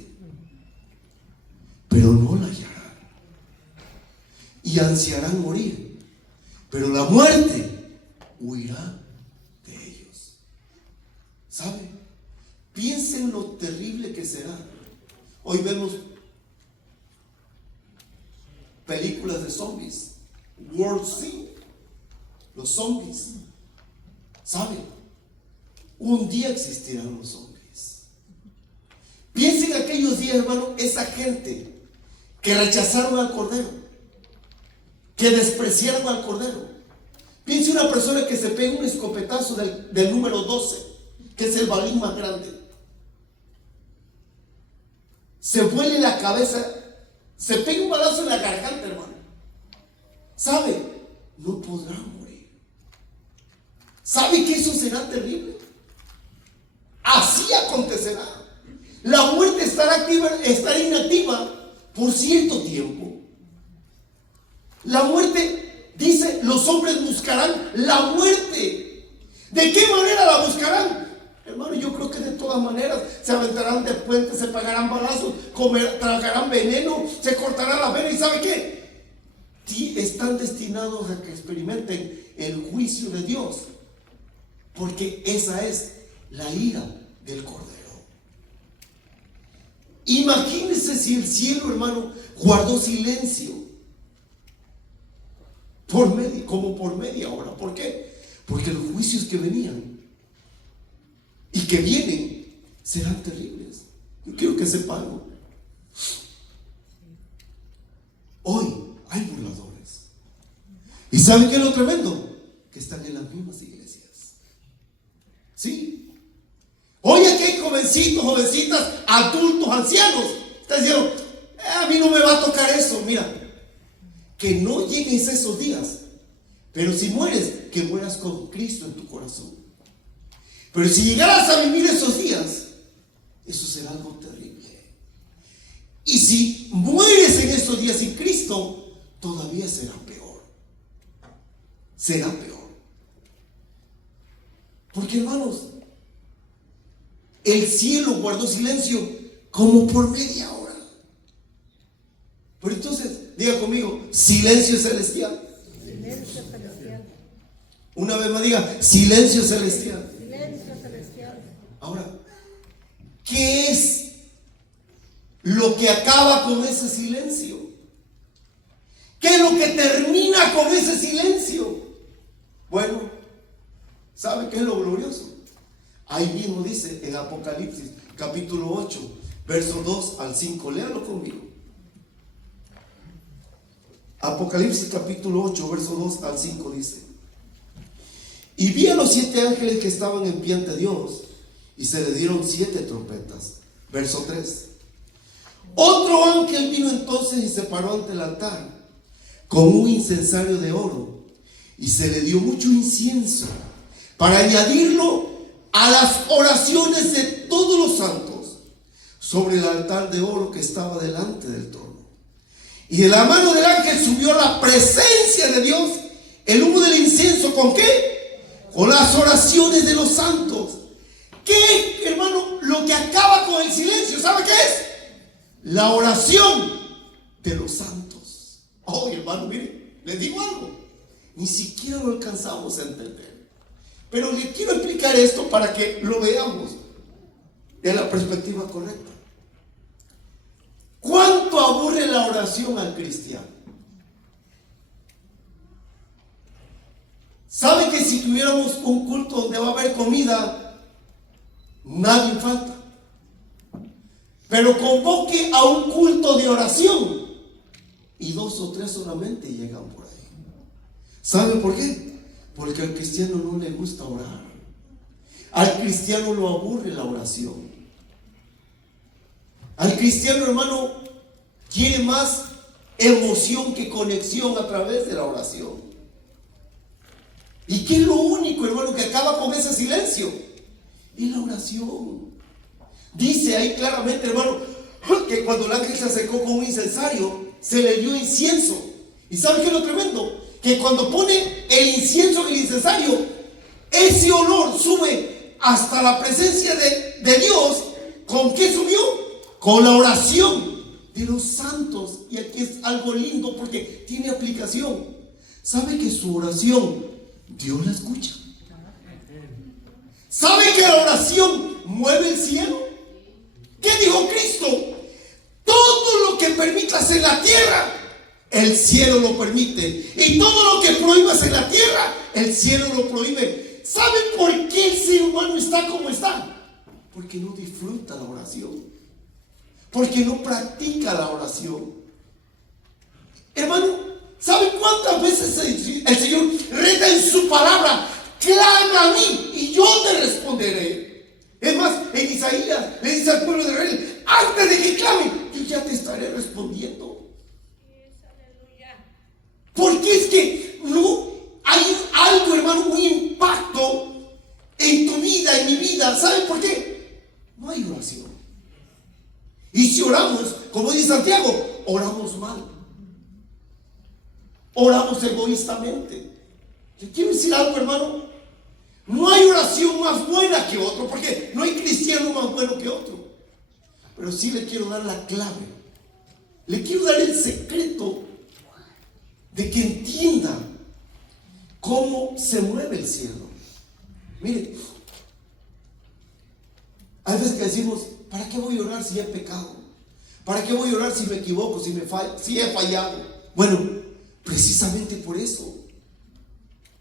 pero no la hallarán, y ansiarán morir, pero la muerte huirá de ellos. ¿Sabe? Piensen lo terrible que será. Hoy vemos películas de zombies, World War, los zombies. ¿Saben? Un día existirán los zombies. Piensen en aquellos días, hermano, esa gente que rechazaron al cordero, que despreciaron al cordero. Piense una persona que se pega un escopetazo del número 12, que es el balín más grande. Se vuele la cabeza, se pega un balazo en la garganta, hermano. ¿Sabe? No podrá morir. ¿Sabe que eso será terrible? Así acontecerá. La muerte estará inactiva por cierto tiempo. La muerte, dice, los hombres buscarán la muerte. ¿De qué manera la buscarán? Hermano, yo creo que de todas maneras se aventarán de puentes, se pegarán balazos, tragarán veneno, se cortarán la vena. ¿Y sabe qué? Están destinados a que experimenten el juicio de Dios, porque esa es la ira del cordero. Imagínense si el cielo, hermano, guardó silencio como por media hora. ¿Por qué? Porque los juicios que venían y que vienen serán terribles. Yo quiero que sepan algo. Hoy hay burladores. ¿Y saben qué es lo tremendo? Que están en las mismas iglesias. ¿Sí? Hoy aquí hay jovencitos, jovencitas, adultos, ancianos. Están diciendo, a mí no me va a tocar eso. Mira, que no llegues a esos días. Pero si mueres, que mueras con Cristo en tu corazón. Pero si llegaras a vivir esos días, eso será algo terrible. Y si mueres en esos días sin Cristo, todavía será peor. será peor. Porque, hermanos, el cielo guardó silencio como por media hora. Pero entonces, diga conmigo, silencio celestial. Silencio celestial. Una vez más diga, silencio celestial. Silencio celestial. Ahora, ¿qué es lo que acaba con ese silencio? ¿Qué es lo que termina con ese silencio? Bueno, ¿sabe qué es lo glorioso? Ahí mismo dice en Apocalipsis capítulo 8, versos 2 al 5. Léalo conmigo. Apocalipsis capítulo 8, verso 2 al 5 dice: y vi a los 7 ángeles que estaban en pie ante Dios, y se le dieron 7 trompetas. Verso 3. Otro ángel vino entonces y se paró ante el altar con un incensario de oro, y se le dio mucho incienso para añadirlo a las oraciones de todos los santos sobre el altar de oro que estaba delante del trono. Y de la mano del ángel subió a la presencia de Dios el humo del incienso. ¿Con qué? Con las oraciones de los santos. ¿Qué, hermano? Lo que acaba con el silencio, ¿sabe qué es? La oración de los santos. Oh, hermano, mire, les digo algo, ni siquiera lo alcanzamos a entender, pero le quiero explicar esto para que lo veamos de la perspectiva correcta. ¿Cuánto aburre la oración al cristiano? ¿Sabe que si tuviéramos un culto donde va a haber comida, nadie falta? Pero convoque a un culto de oración y 2 o 3 solamente llegan por ahí. ¿Sabe por qué? Porque al cristiano no le gusta orar. Al cristiano lo aburre la oración. Al cristiano, hermano, quiere más emoción que conexión a través de la oración. ¿Y qué es lo único, hermano, que acaba con ese silencio? Es la oración. Dice ahí claramente, hermano, que cuando el ángel se acercó con un incensario, se le dio incienso. ¿Y sabe qué es lo tremendo? Que cuando pone el incienso en el incensario, ese olor sube hasta la presencia de Dios. ¿Con qué subió? Con la oración de los santos. Y aquí es algo lindo porque tiene aplicación. ¿Sabe que su oración Dios la escucha? ¿Sabe que la oración mueve el cielo? ¿Qué dijo Cristo? Todo lo que permitas en la tierra, el cielo lo permite. Y todo lo que prohíbas en la tierra, el cielo lo prohíbe. ¿Sabe por qué el ser humano está como está? Porque no disfruta la oración. Porque no practica la oración. Hermano, ¿sabe cuántas veces el Señor reta en su palabra? Clama a mí y yo te responderé. Es más, en Isaías le dice al pueblo de Israel: antes de que clame, yo ya te estaré respondiendo. Porque es que no hay algo, hermano, un impacto en tu vida, en mi vida. ¿Saben por qué? No hay oración. Y si oramos, como dice Santiago, oramos mal. Oramos egoístamente. ¿Le quiero decir algo, hermano? No hay oración más buena que otro, porque no hay cristiano más bueno que otro. Pero sí le quiero dar la clave. Le quiero dar el secreto de que entienda cómo se mueve el cielo. Mire, hay veces que decimos: ¿para qué voy a orar si he pecado? ¿Para qué voy a orar si me equivoco, si he fallado? Bueno, precisamente por eso.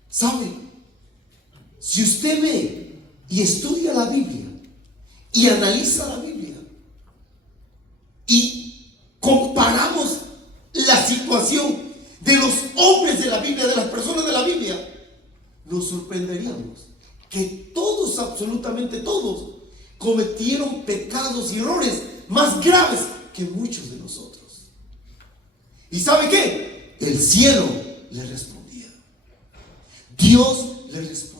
¿Sabe? Si usted ve y estudia la Biblia y analiza la Biblia y comparamos la situación de los hombres de la Biblia, de las personas de la Biblia, nos sorprenderíamos que todos, absolutamente todos, cometieron pecados y errores más graves que muchos de nosotros. ¿Y sabe qué? El cielo le respondía. Dios le respondía.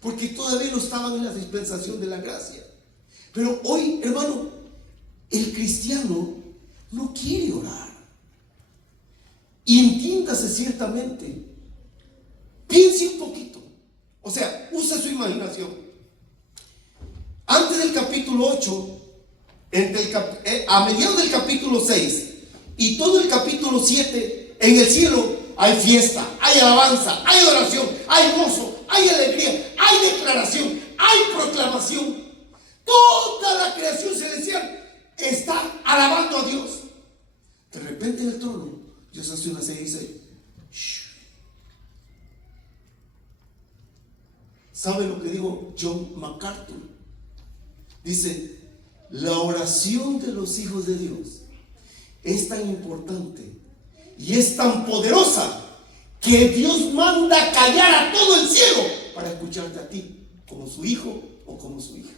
Porque todavía no estaban en la dispensación de la gracia. Pero hoy, hermano, el cristiano no quiere orar. Y entiéndase ciertamente, Piense un poquito. O sea, use su imaginación. Antes del capítulo 8, a mediados del capítulo 6 y todo el capítulo 7, en el cielo hay fiesta, hay alabanza, hay adoración, hay gozo, hay alegría, hay declaración, hay proclamación. Toda la creación celestial está alabando a Dios. De repente en el trono, Dios hace una señal y dice: shh. ¿Sabe lo que dijo John MacArthur? Dice: la oración de los hijos de Dios es tan importante y es tan poderosa que Dios manda callar a todo el cielo para escucharte a ti, como su hijo o como su hija.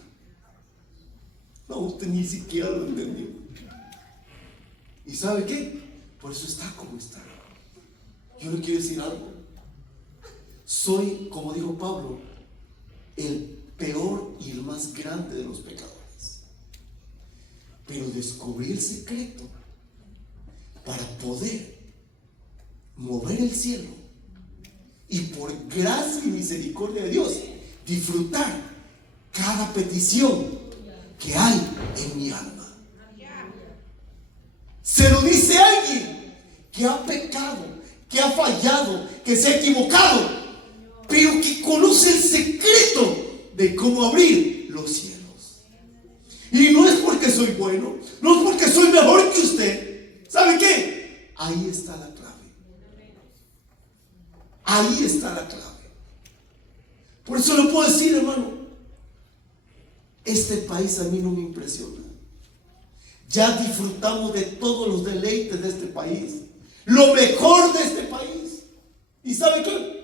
No, usted ni siquiera lo entendió. ¿Y sabe qué? Por eso está como está. Yo le quiero decir algo. Soy, como dijo Pablo, el peor y el más grande de los pecadores. Pero descubrí el secreto para poder mover el cielo y por gracia y misericordia de Dios disfrutar cada petición que hay en mi alma. Se lo dice alguien que ha pecado, que ha fallado, que se ha equivocado, pero que conoce el secreto de cómo abrir los cielos. Y no es porque soy bueno, no es porque soy mejor que usted. ¿Sabe qué? Ahí está la clave. Ahí está la clave. Por eso le puedo decir, hermano, este país a mí no me impresiona. Ya disfrutamos de todos los deleites de este país, lo mejor de este país. ¿Y sabe qué?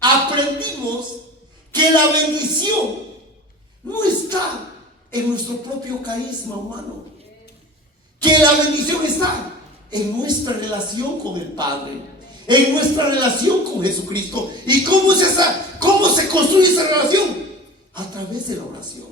Aprendimos que la bendición no está en nuestro propio carisma humano, que la bendición está en nuestra relación con el Padre, en nuestra relación con Jesucristo. ¿Y cómo se construye esa relación? A través de la oración.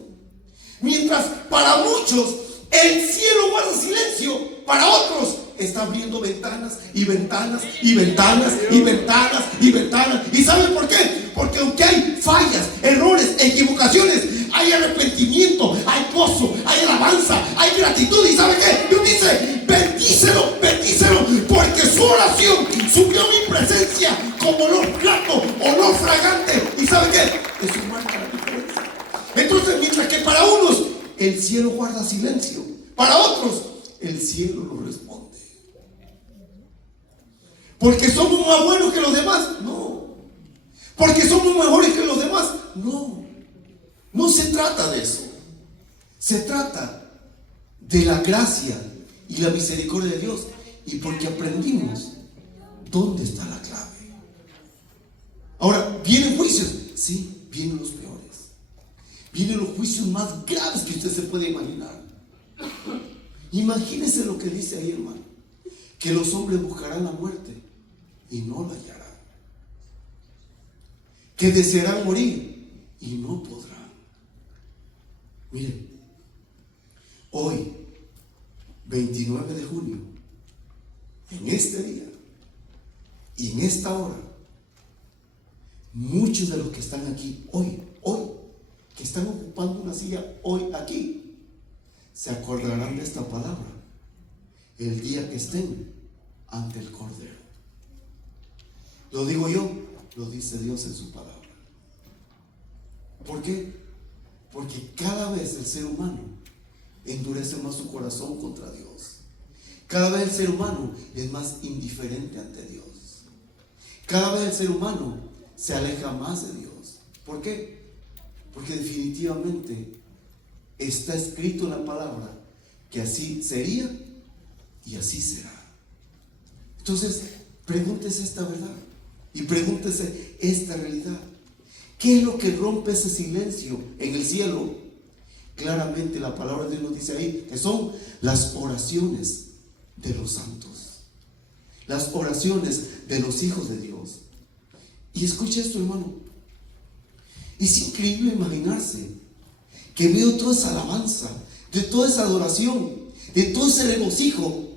Mientras para muchos el cielo guarda silencio, para otros está abriendo ventanas y ventanas y ventanas y ventanas y ventanas. ¿Y saben por qué? Porque aunque hay fallas, errores, equivocaciones, hay arrepentimiento, hay gozo, hay alabanza, hay gratitud. ¿Y sabe qué? Dios dice: bendícelo, bendícelo, porque su oración subió a mi presencia como olor grato, olor fragante. ¿Y sabe qué? Eso marca la diferencia. Entonces, mientras que para unos el cielo guarda silencio, para otros el cielo lo responde. ¿Porque somos más buenos que los demás? No. ¿Porque somos mejores que los demás? No. No se trata de eso. Se trata de la gracia y la misericordia de Dios. Y porque aprendimos dónde está la clave. Ahora, ¿vienen juicios? Sí, vienen los peores. Vienen los juicios más graves que usted se puede imaginar. Imagínese lo que dice ahí, hermano: que los hombres buscarán la muerte y no la hallarán, que desearán morir y no podrán. Miren, hoy 29 de junio, en este día y en esta hora, muchos de los que están aquí hoy, que están ocupando una silla hoy aquí, se acordarán de esta palabra el día que estén ante el Cordero. Lo digo yo, lo dice Dios en su palabra. ¿Por qué? Porque cada vez el ser humano endurece más su corazón contra Dios. Cada vez el ser humano es más indiferente ante Dios. Cada vez el ser humano se aleja más de Dios. ¿Por qué? Porque definitivamente está escrito en la palabra que así sería y así será. Entonces, pregúntese esta verdad y pregúntese esta realidad. ¿Qué es lo que rompe ese silencio en el cielo? Claramente la palabra de Dios nos dice ahí que son las oraciones de los santos, las oraciones de los hijos de Dios. Y escucha esto, hermano. Es increíble imaginarse que veo toda esa alabanza, de toda esa adoración, de todo ese regocijo.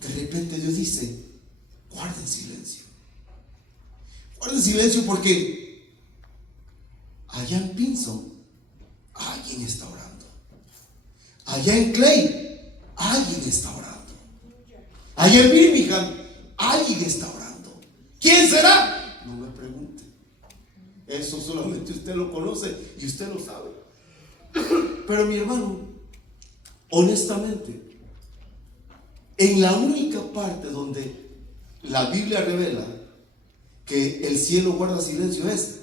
De repente Dios dice: guarden silencio, Guarden silencio porque allá en Pinson alguien está orando. Allá en Clay alguien está orando. Allá en Birmingham alguien está orando. ¿Quién será? No me pregunte. Eso solamente usted lo conoce y usted lo sabe. Pero mi hermano, honestamente, en la única parte donde la Biblia revela que el cielo guarda silencio es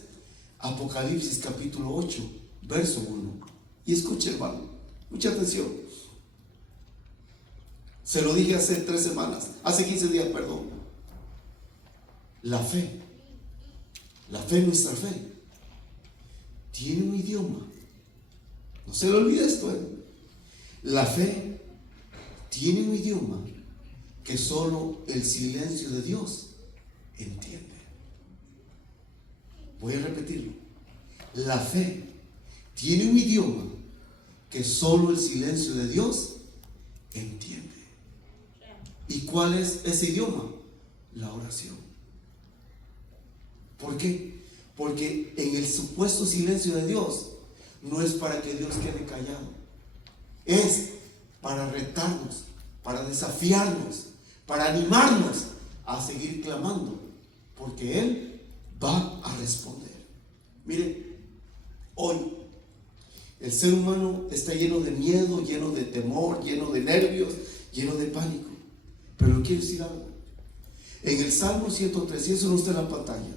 Apocalipsis capítulo 8, verso 1. Y escuche, hermano, mucha atención. Se lo dije hace 3 semanas, hace 15 días, perdón. La fe, nuestra fe, tiene un idioma. No se le olvide esto, La fe tiene un idioma que solo el silencio de Dios entiende. Voy a repetirlo. La fe tiene un idioma que solo el silencio de Dios entiende. ¿Y cuál es ese idioma? La oración. ¿Por qué? Porque en el supuesto silencio de Dios no es para que Dios quede callado, es para retarnos, para desafiarnos, para animarnos a seguir clamando, porque Él va a responder. Mire, hoy el ser humano está lleno de miedo, lleno de temor, lleno de nervios, lleno de pánico. Pero quiero decir algo. En el Salmo 103, y eso no está en la pantalla,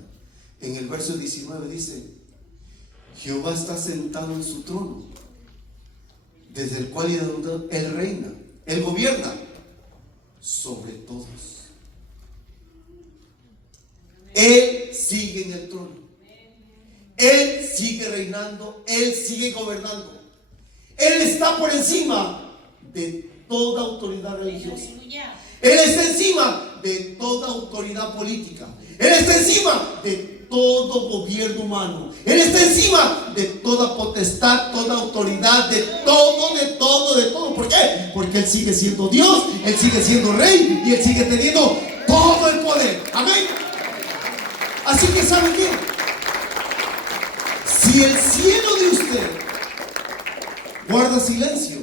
en el verso 19 dice: Jehová está sentado en su trono, desde el cual y de donde Él reina, Él gobierna sobre todos. Él sigue en el trono, Él sigue reinando, Él sigue gobernando. Él está por encima de toda autoridad religiosa. Él está encima de toda autoridad política. Él está encima de todo gobierno humano. Él está encima de toda potestad, toda autoridad, de todo, de todo, de todo. ¿Por qué? Porque Él sigue siendo Dios, Él sigue siendo Rey y Él sigue teniendo todo el poder. Amén. Así que ¿saben qué? Si el cielo de usted guarda silencio,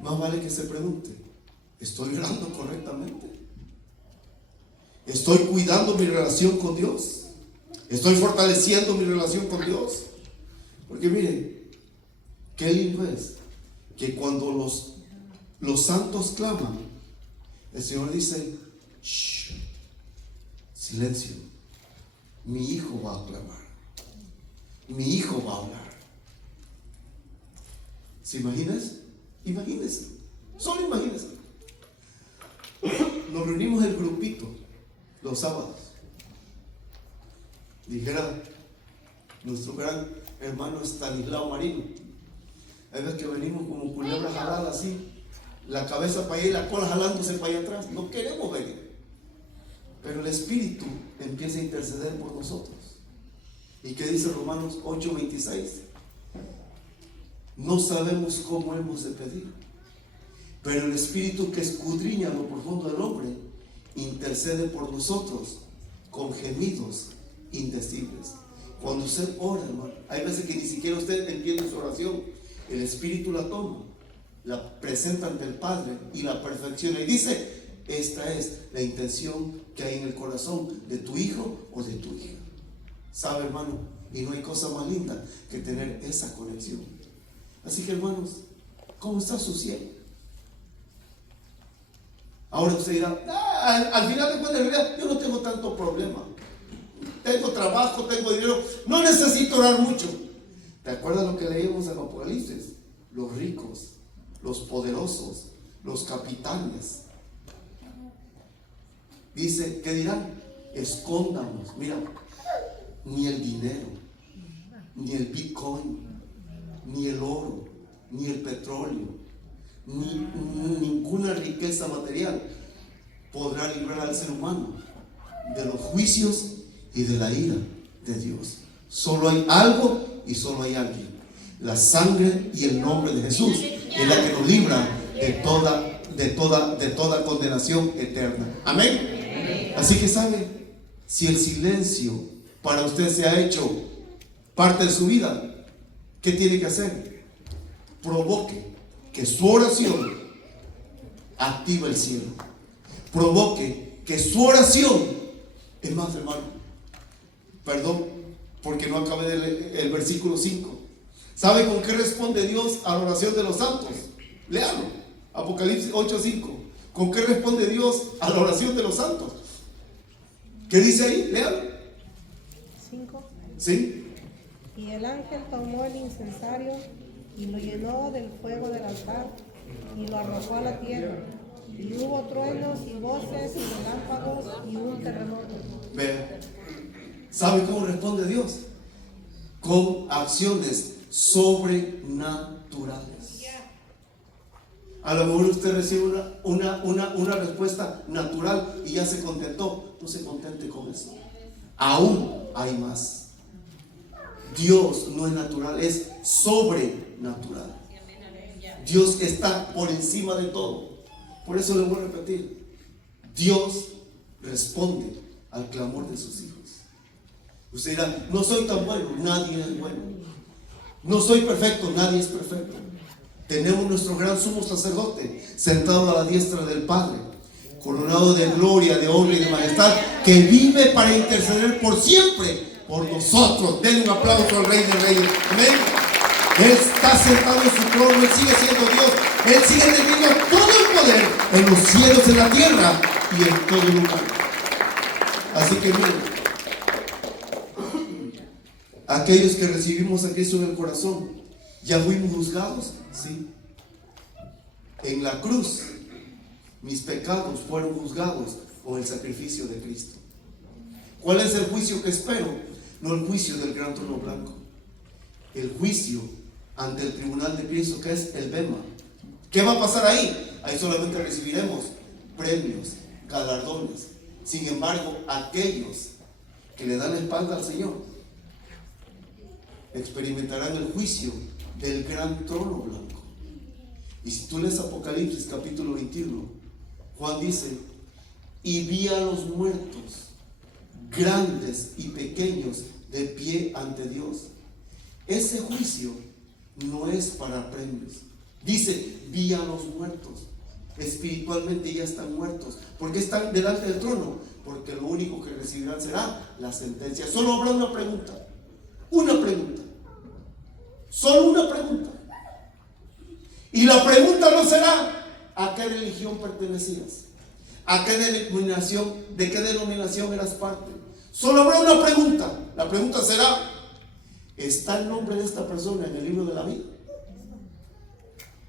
más vale que se pregunte: ¿estoy orando correctamente? ¿Estoy cuidando mi relación con Dios? ¿Estoy fortaleciendo mi relación con Dios? Porque miren, qué lindo es que cuando los santos claman, el Señor dice: shh, silencio, mi hijo va a clamar, mi hijo va a hablar. ¿Se imaginas? Imagínense, solo imagínense. Nos reunimos el grupito los sábados. Dijera nuestro gran hermano Estanislao Marino, hay veces que venimos como culebras jaladas así, la cabeza para allá y la cola jalándose para allá atrás. No queremos venir, pero el Espíritu empieza a interceder por nosotros. ¿Y qué dice Romanos 8:26? No sabemos cómo hemos de pedir, pero el Espíritu que escudriña lo profundo del hombre intercede por nosotros con gemidos indecibles. Cuando usted ora, hermano, hay veces que ni siquiera usted entiende su oración. El Espíritu la toma, la presenta ante el Padre y la perfecciona y dice: esta es la intención que hay en el corazón de tu hijo o de tu hija. ¿Sabe, hermano? Y no hay cosa más linda que tener esa conexión. Así que, hermanos, ¿cómo está su cielo? Ahora usted dirá: al final de cuentas, en realidad, yo no tengo tanto problema. Tengo trabajo, tengo dinero, no necesito orar mucho. ¿Te acuerdas lo que leímos en Apocalipsis? Los ricos, los poderosos, los capitanes. Dice, ¿qué dirán? Escóndanos. Mira, ni el dinero, ni el Bitcoin, ni el oro, ni el petróleo, ni ninguna riqueza material podrá librar al ser humano de los juicios y de la ira de Dios. Solo hay algo y solo hay alguien: la sangre y el nombre de Jesús es la que nos libra de toda condenación eterna. Amén. Así que, ¿sabe? Si el silencio para usted se ha hecho parte de su vida, ¿qué tiene que hacer? Provoque que su oración active el cielo. Provoque que su oración, es más, hermano, perdón, porque no acabé de leer el versículo 5. ¿Sabe con qué responde Dios a la oración de los santos? Léalo, Apocalipsis 8:5. ¿Con qué responde Dios a la oración de los santos? ¿Qué dice ahí? Léalo. 5. ¿Sí? Y el ángel tomó el incensario y lo llenó del fuego del altar y lo arrojó a la tierra. Y hubo truenos y voces y relámpagos y un terremoto. Vea. ¿Sabe cómo responde Dios? Con acciones sobrenaturales. A lo mejor usted recibe una respuesta natural y ya se contentó. No se contente con eso. Aún hay más. Dios no es natural, es sobrenatural. Dios está por encima de todo. Por eso le voy a repetir: Dios responde al clamor de sus hijos. Usted dirá: no soy tan bueno. Nadie es bueno. No soy perfecto. Nadie es perfecto. Tenemos nuestro gran sumo sacerdote sentado a la diestra del Padre, coronado de gloria, de honra y de majestad, que vive para interceder por siempre por nosotros. Denle un aplauso al Rey de Reyes. Amén. Él está sentado en su trono. Él sigue siendo Dios. Él sigue teniendo todo el poder en los cielos, en la tierra y en todo lugar. Así que miren, aquellos que recibimos a Cristo en el corazón, ¿ya fuimos juzgados? Sí. En la cruz, mis pecados fueron juzgados con el sacrificio de Cristo. ¿Cuál es el juicio que espero? No el juicio del gran trono blanco. El juicio ante el tribunal de Cristo, que es el Bema. ¿Qué va a pasar ahí? Ahí solamente recibiremos premios, galardones. Sin embargo, aquellos que le dan la espalda al Señor experimentarán el juicio del gran trono blanco. Y si tú lees Apocalipsis capítulo 21, Juan dice: y vi a los muertos, grandes y pequeños, de pie ante Dios. Ese juicio no es para premios. Dice: vi a los muertos. Espiritualmente ya están muertos. ¿Por qué están delante del trono? Porque lo único que recibirán será la sentencia. Solo habrá una pregunta. Una pregunta. Solo una pregunta. Y la pregunta no será: ¿a qué religión pertenecías? ¿A qué denominación? ¿De qué denominación eras parte? Solo habrá una pregunta. La pregunta será: ¿está el nombre de esta persona en el libro de la vida?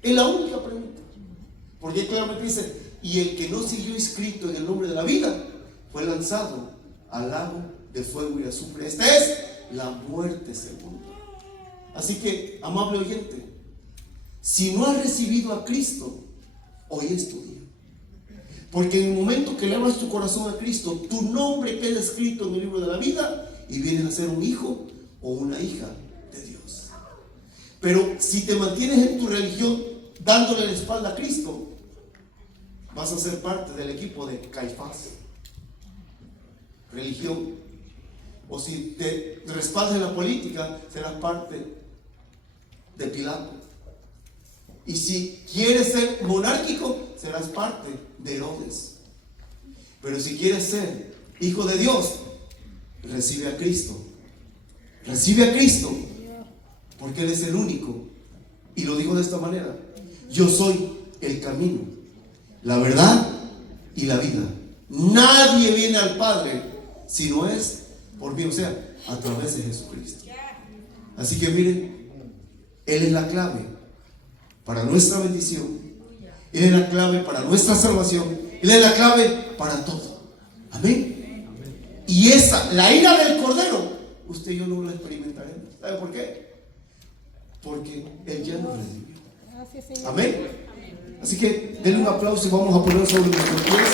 Es la única pregunta. Porque claramente dice: y el que no siguió inscrito en el nombre de la vida fue lanzado al lago de fuego y azufre. Esta es la muerte segunda. Así que, amable oyente, si no has recibido a Cristo, hoy es tu día. Porque en el momento que le abras tu corazón a Cristo, tu nombre queda escrito en el libro de la vida y vienes a ser un hijo o una hija de Dios. Pero si te mantienes en tu religión dándole la espalda a Cristo, vas a ser parte del equipo de Caifás. Religión. O si te respaldas en la política, serás parte de Pilato. Y si quieres ser monárquico, serás parte de Herodes. Pero si quieres ser hijo de Dios, recibe a Cristo. Recibe a Cristo, porque Él es el único. Y lo digo de esta manera: yo soy el camino, la verdad y la vida. Nadie viene al Padre si no es por mí, o sea, a través de Jesucristo. Así que miren, Él es la clave para nuestra bendición. Él es la clave para nuestra salvación. Él es la clave para todo. Amén. Y esa, la ira del Cordero, usted y yo no la experimentaremos. ¿Sabe por qué? Porque Él ya nos redimió. Amén. Así que denle un aplauso y vamos a poner sobre nuestros pies.